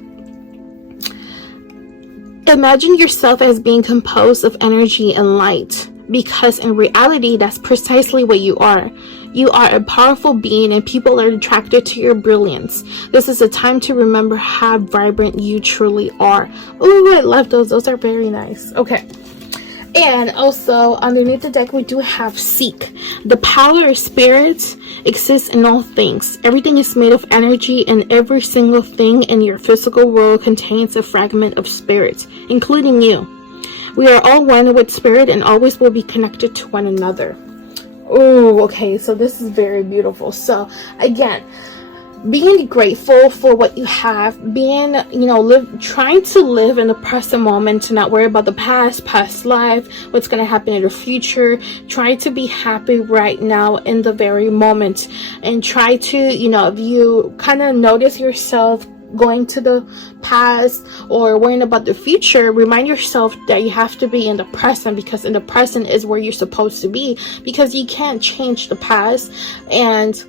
Imagine yourself as being composed of energy and light, because in reality, that's precisely what you are. You are a powerful being and people are attracted to your brilliance. This is a time to remember how vibrant you truly are. Oh, I love those. Those are very nice. Okay. And also, underneath the deck, we do have Seek. The power of spirit exists in all things. Everything is made of energy, and every single thing in your physical world contains a fragment of spirit, including you. We are all one with spirit and always will be connected to one another. Oh, okay, so this is very beautiful. So, again, being grateful for what you have, being, trying to live in the present moment, to not worry about the past life, what's going to happen in the future. Try to be happy right now in the very moment, and try to, if you kind of notice yourself going to the past or worrying about the future, remind yourself that you have to be in the present, because in the present is where you're supposed to be, because you can't change the past, and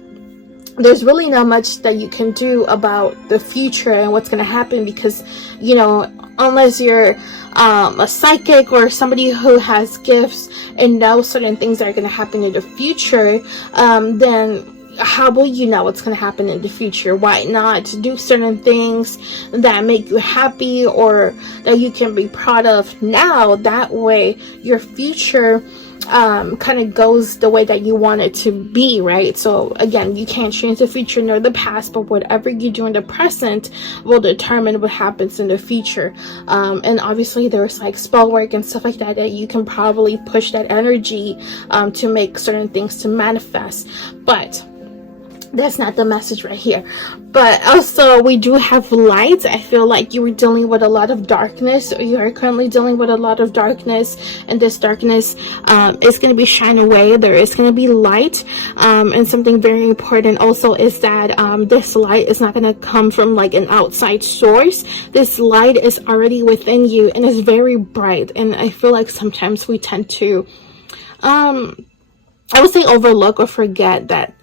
there's really not much that you can do about the future and what's going to happen, because unless you're a psychic or somebody who has gifts and knows certain things that are going to happen in the future, then how will you know what's going to happen in the future? Why not do certain things that make you happy or that you can be proud of now? That way your future kind of goes the way that you want it to be, right? So again, you can't change the future nor the past, but whatever you do in the present will determine what happens in the future. And obviously there's like spell work and stuff like that you can probably push that energy to make certain things to manifest, but that's not the message right here. But also, we do have light. I feel like you were dealing with a lot of darkness, or you are currently dealing with a lot of darkness, and this darkness is going to be shined away. There is going to be light, and something very important also is that this light is not going to come from like an outside source. This light is already within you and is very bright, and I feel like sometimes we tend to I would say overlook or forget that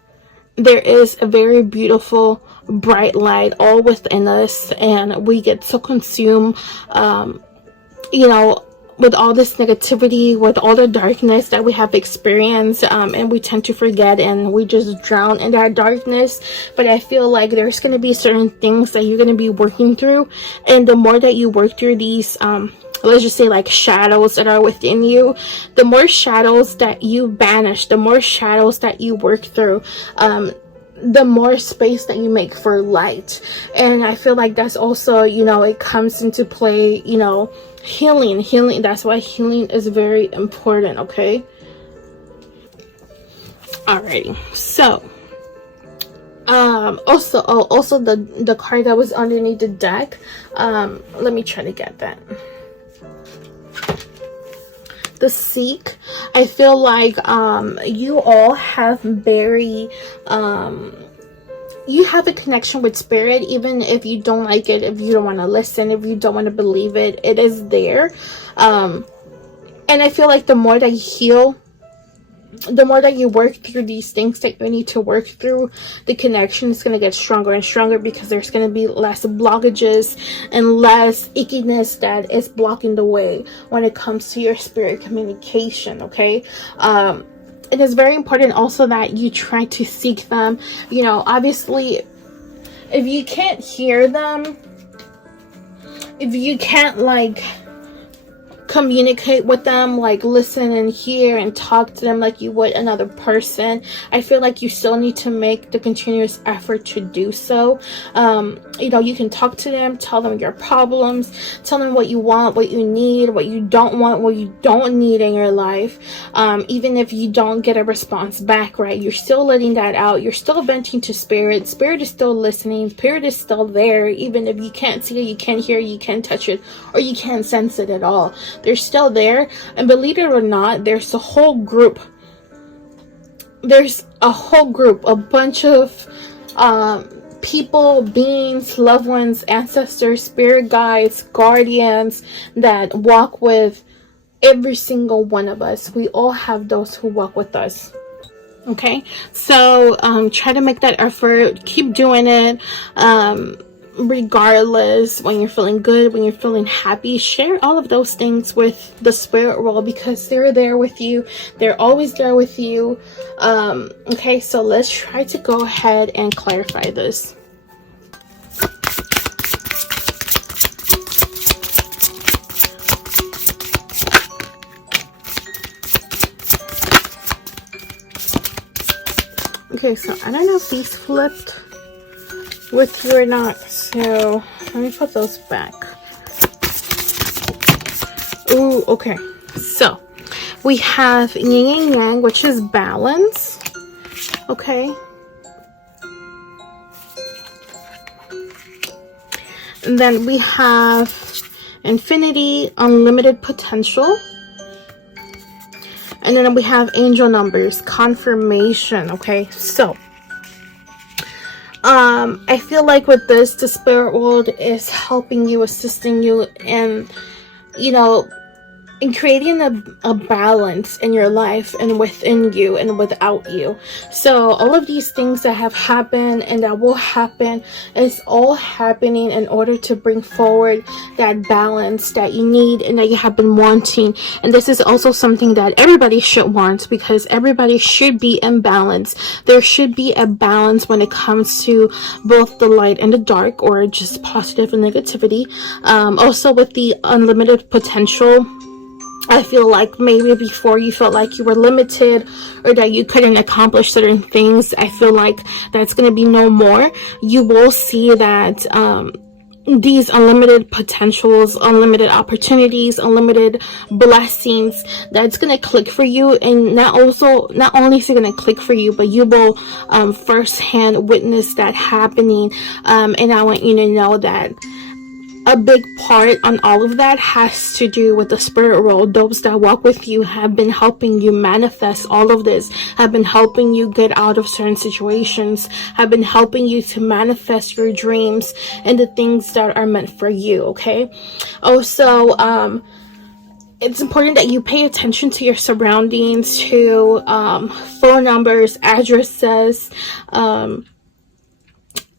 there is a very beautiful bright light all within us, and we get so consumed with all this negativity, with all the darkness that we have experienced, and we tend to forget and we just drown in that darkness. But I feel like there's going to be certain things that you're going to be working through, and the more that you work through these let's just say like shadows that are within you, the more shadows that you banish, the more shadows that you work through, the more space that you make for light. And I feel like that's also, it comes into play, healing. That's why healing is very important. Okay. Alrighty. So also the card that was underneath the deck, let me try to get that. The Seek. I feel like you all have very you have a connection with spirit, even if you don't like it, if you don't want to listen, if you don't want to believe it, it is there. And I feel like the more that you heal, the more that you work through these things that you need to work through, the connection is going to get stronger and stronger, because there's going to be less blockages and less ickiness that is blocking the way when it comes to your spirit communication. Okay. It is very important also that you try to seek them. Obviously, if you can't hear them, if you can't like communicate with them, like listen and hear and talk to them like you would another person, I feel like you still need to make the continuous effort to do so. You can talk to them, tell them your problems, tell them what you want, what you need, what you don't want, what you don't need in your life. Even if you don't get a response back, right, you're still letting that out. You're still venting to spirit. Spirit is still listening. Spirit is still there, even if you can't see it, you can't hear it, you can't touch it, or you can't sense it at all. They're still there. And believe it or not, there's a whole group, a bunch of people, beings, loved ones, ancestors, spirit guides, guardians that walk with every single one of us, we all have those who walk with us. Okay, so try to make that effort, keep doing it, regardless, when you're feeling good, when you're feeling happy. Share all of those things with the spirit world, because they're there with you. They're always there with you. Okay, so let's try to go ahead and clarify this. Okay, so I don't know if these flipped with you or not, so let me put those back. Ooh, okay. So we have yin and yang, which is balance. Okay. And then we have infinity, unlimited potential. And then we have angel numbers, confirmation. Okay, so I feel like with this, the spirit world is helping you, assisting you, and in creating a balance in your life and within you and without you. So all of these things that have happened and that will happen is all happening in order to bring forward that balance that you need and that you have been wanting. And this is also something that everybody should want, because everybody should be in balance. There should be a balance when it comes to both the light and the dark, or just positive and negativity. Also with the unlimited potential, I feel like maybe before you felt like you were limited or that you couldn't accomplish certain things, I feel like that's going to be no more. You will see that these unlimited potentials, unlimited opportunities, unlimited blessings, that's going to click for you. And not only is it going to click for you, but you will firsthand witness that happening. And I want you to know that a big part on all of that has to do with the spirit world. Those that walk with you have been helping you manifest all of this, have been helping you get out of certain situations, have been helping you to manifest your dreams and the things that are meant for you. Okay, also it's important that you pay attention to your surroundings, to phone numbers, addresses,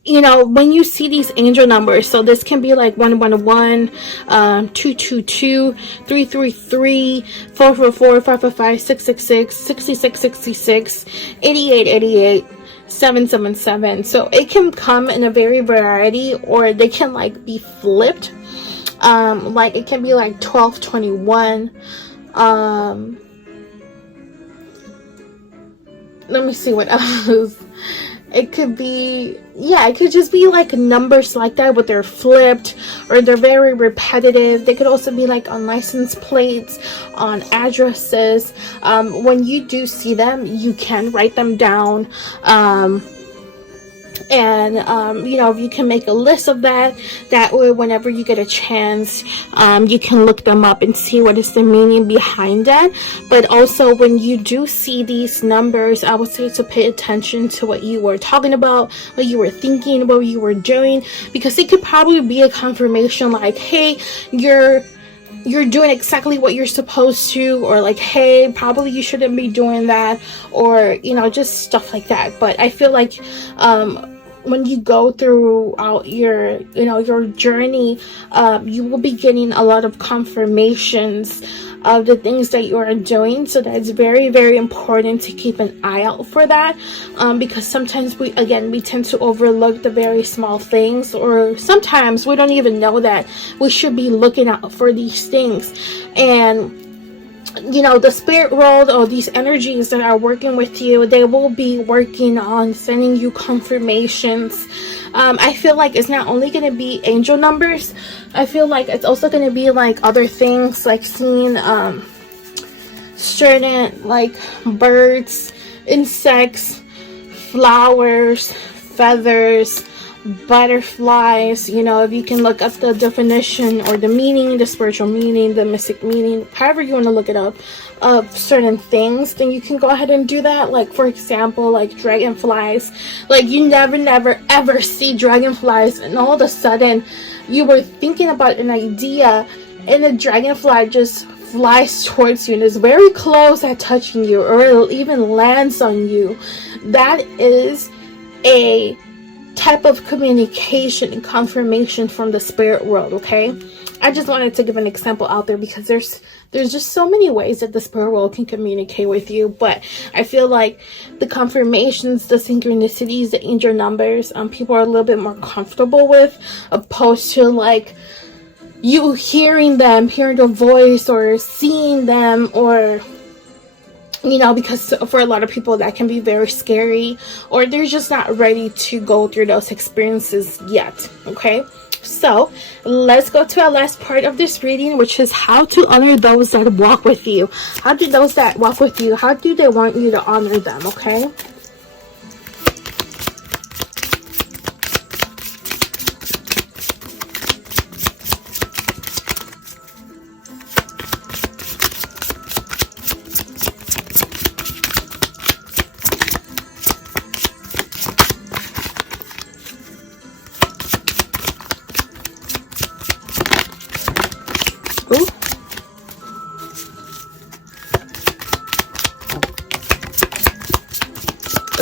when you see these angel numbers. So this can be like 111, 222, 333, 444, 555, 666, 6666, 8888, 777. So it can come in a very variety, or they can like be flipped. Like it can be like 1221. Let me see what else. It could be, it could just be like numbers like that, but they're flipped or they're very repetitive. They could also be like on license plates, on addresses. When you do see them, you can write them down. And if you can make a list of that way, whenever you get a chance, you can look them up and see what is the meaning behind that. But also, when you do see these numbers, I would say to pay attention to what you were talking about, what you were thinking, what you were doing, because it could probably be a confirmation like, hey, you're doing exactly what you're supposed to, or like, hey, probably you shouldn't be doing that, or just stuff like that. But I feel like when you go throughout your journey, you will be getting a lot of confirmations of the things that you are doing. So that's very, very important to keep an eye out for that, because sometimes we tend to overlook the very small things, or sometimes we don't even know that we should be looking out for these things. And the spirit world, or these energies that are working with you, they will be working on sending you confirmations. I feel like it's not only going to be angel numbers. I feel like it's also going to be like other things, like seeing certain like birds, insects, flowers, feathers, butterflies. If you can look up the definition or the meaning, the spiritual meaning, the mystic meaning, however you want to look it up, of certain things, then you can go ahead and do that. Like, for example, like dragonflies. Like, you never ever see dragonflies, and all of a sudden you were thinking about an idea and a dragonfly just flies towards you and is very close at touching you, or it even lands on you, that is a type of communication and confirmation from the spirit world. Okay, I just wanted to give an example out there because there's just so many ways that the spirit world can communicate with you, but I feel like the confirmations, the synchronicities, the angel numbers, people are a little bit more comfortable with, opposed to like you hearing them, hearing the voice, or seeing them, or because for a lot of people that can be very scary, or they're just not ready to go through those experiences yet. Okay, so let's go to our last part of this reading, which is how to honor those that walk with you. How do those that walk with you, how do they want you to honor them? Okay,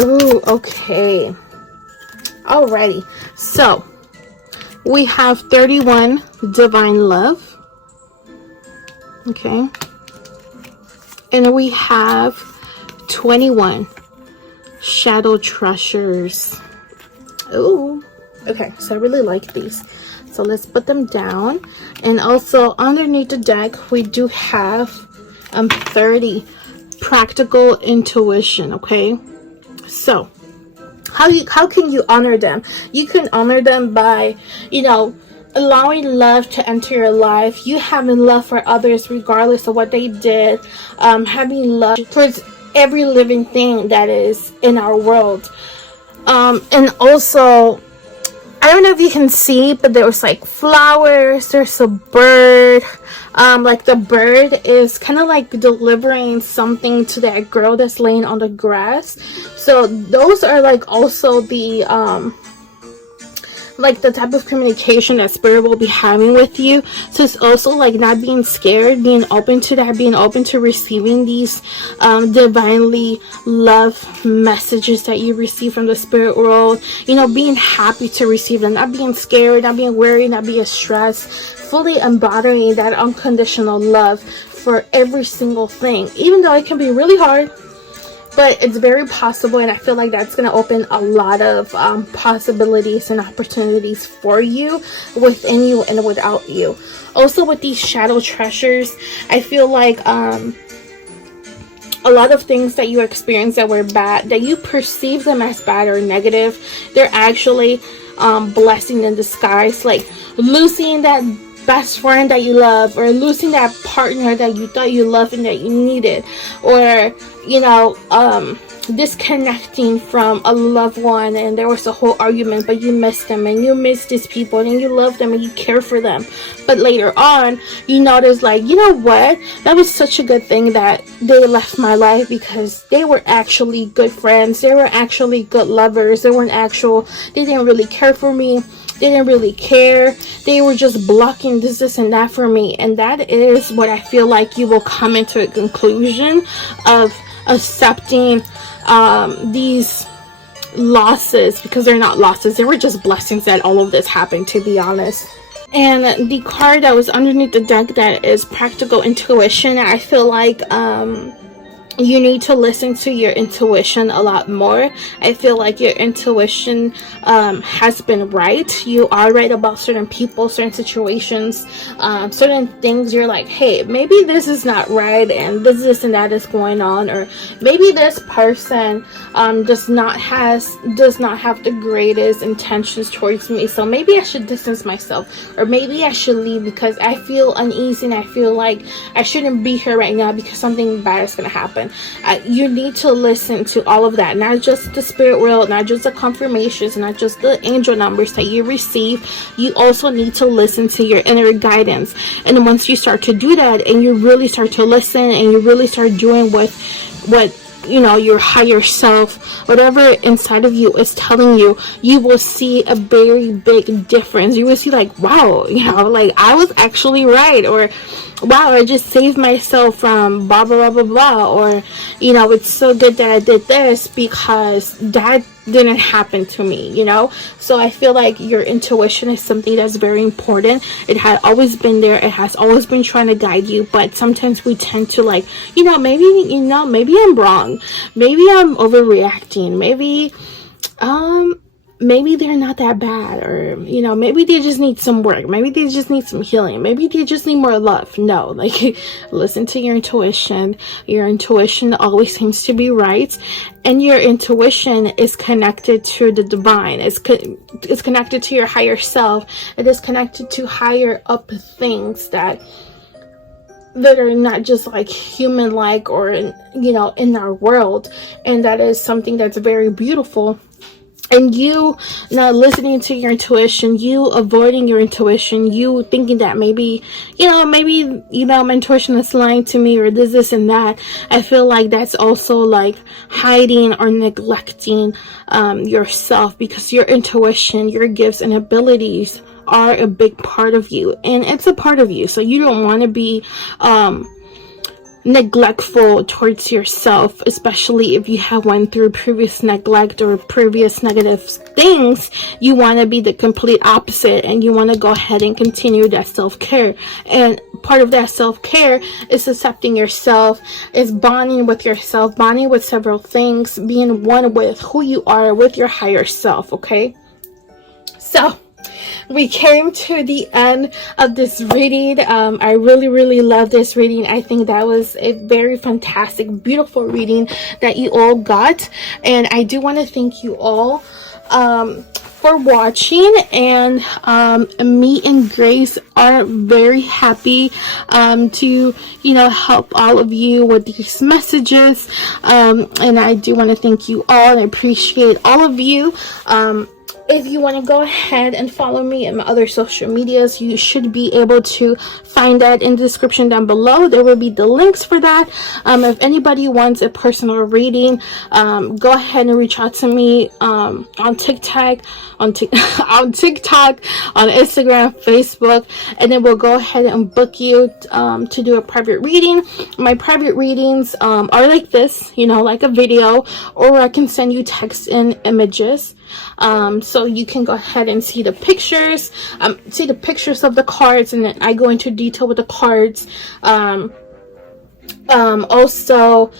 ooh, okay. Alrighty, so we have 31, divine love. Okay, and we have 21, shadow treasures. Ooh, okay, so I really like these, so let's put them down. And also underneath the deck we do have 30, practical intuition. Okay, so how can you honor them? You can honor them by allowing love to enter your life, you having love for others regardless of what they did, having love towards every living thing that is in our world. And also, I don't know if you can see, but there was like flowers, there's a bird, like the bird is kind of like delivering something to that girl that's laying on the grass. So those are like also the like the type of communication that spirit will be having with you. So it's also like not being scared, being open to that, being open to receiving these divinely love messages that you receive from the spirit world, being happy to receive them, not being scared, not being worried, not being stressed, fully embodying that unconditional love for every single thing, even though it can be really hard. But it's very possible, and I feel like that's going to open a lot of possibilities and opportunities for you, within you and without you. Also with these shadow treasures, I feel like a lot of things that you experience that were bad, that you perceive them as bad or negative, they're actually blessing in disguise. Like losing that best friend that you love, or losing that partner that you thought you loved and that you needed, or disconnecting from a loved one and there was a whole argument, but you missed them and you miss these people and you love them and you care for them, but later on you notice like, what, that was such a good thing that they left my life, because they were actually good friends, they were actually good lovers, they didn't really care for me, they didn't really care, they were just blocking this and that for me. And that is what I feel like you will come into a conclusion of accepting these losses, because they're not losses, they were just blessings that all of this happened, to be honest. And the card that was underneath the deck, that is practical intuition, I feel like you need to listen to your intuition a lot more. I feel like your intuition has been right. You are right about certain people, certain situations, certain things. You're like, hey, maybe this is not right, and this and that is going on, or maybe this person does not have the greatest intentions towards me, so maybe I should distance myself, or maybe I should leave because I feel uneasy and I feel like I shouldn't be here right now because something bad is going to happen. You need to listen to all of that, not just the spirit world, not just the confirmations, not just the angel numbers that you receive. You also need to listen to your inner guidance. And once you start to do that, and you really start to listen, and you really start doing what your higher self, whatever inside of you is telling you, you will see a very big difference. You will see like, wow, like I was actually right, or wow, I just saved myself from blah blah blah blah blah, or it's so good that I did this because that didn't happen to me. So I feel like your intuition is something that's very important. It had always been there. It has always been trying to guide you, but sometimes we tend to like, maybe I'm wrong, maybe I'm overreacting, maybe they're not that bad, or maybe they just need some work, maybe they just need some healing, maybe they just need more love. No, like, listen to your intuition. Your intuition always seems to be right, and your intuition is connected to the divine. It's connected to your higher self. It is connected to higher up things that are not just like human like, or in our world. And that is something that's very beautiful. And you not listening to your intuition, you avoiding your intuition, you thinking that maybe my intuition is lying to me, or this and that. I feel like that's also like hiding or neglecting yourself, because your intuition, your gifts and abilities are a big part of you, and it's a part of you. So you don't want to be neglectful towards yourself, especially if you have went through previous neglect or previous negative things. You want to be the complete opposite, and you want to go ahead and continue that self-care. And part of that self-care is accepting yourself, is bonding with yourself, bonding with several things, being one with who you are, with your higher self. Okay, so we came to the end of this reading. I really love this reading. I think that was a very fantastic, beautiful reading that you all got, and I do want to thank you all for watching. And me and Grace are very happy to help all of you with these messages, and I do want to thank you all and appreciate all of you. If you want to go ahead and follow me in my other social medias, you should be able to find that in the description down below. There will be the links for that. If anybody wants a personal reading, go ahead and reach out to me on TikTok, on TikTok, on Instagram, Facebook, and then we'll go ahead and book you to do a private reading. My private readings are like this, like a video, or I can send you text and images. So you can go ahead and see the pictures, of the cards, and then I go into detail with the cards. Also,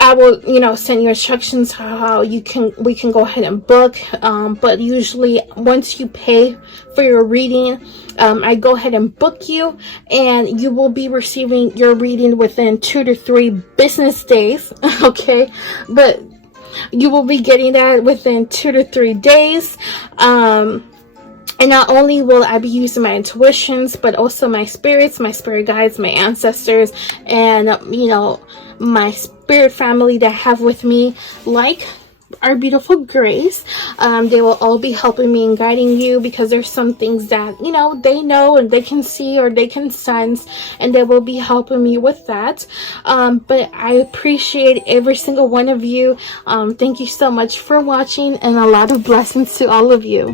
I will, send you instructions how we can go ahead and book. But usually once you pay for your reading, I go ahead and book you, and you will be receiving your reading within 2 to 3 business days. Okay, but you will be getting that within 2 to 3 days. And not only will I be using my intuitions, but also my spirits, my spirit guides, my ancestors, and my spirit family that I have with me, like our beautiful Grace. They will all be helping me and guiding you, because there's some things that they know and they can see or they can sense, and they will be helping me with that. But I appreciate every single one of you. Thank you so much for watching, and a lot of blessings to all of you.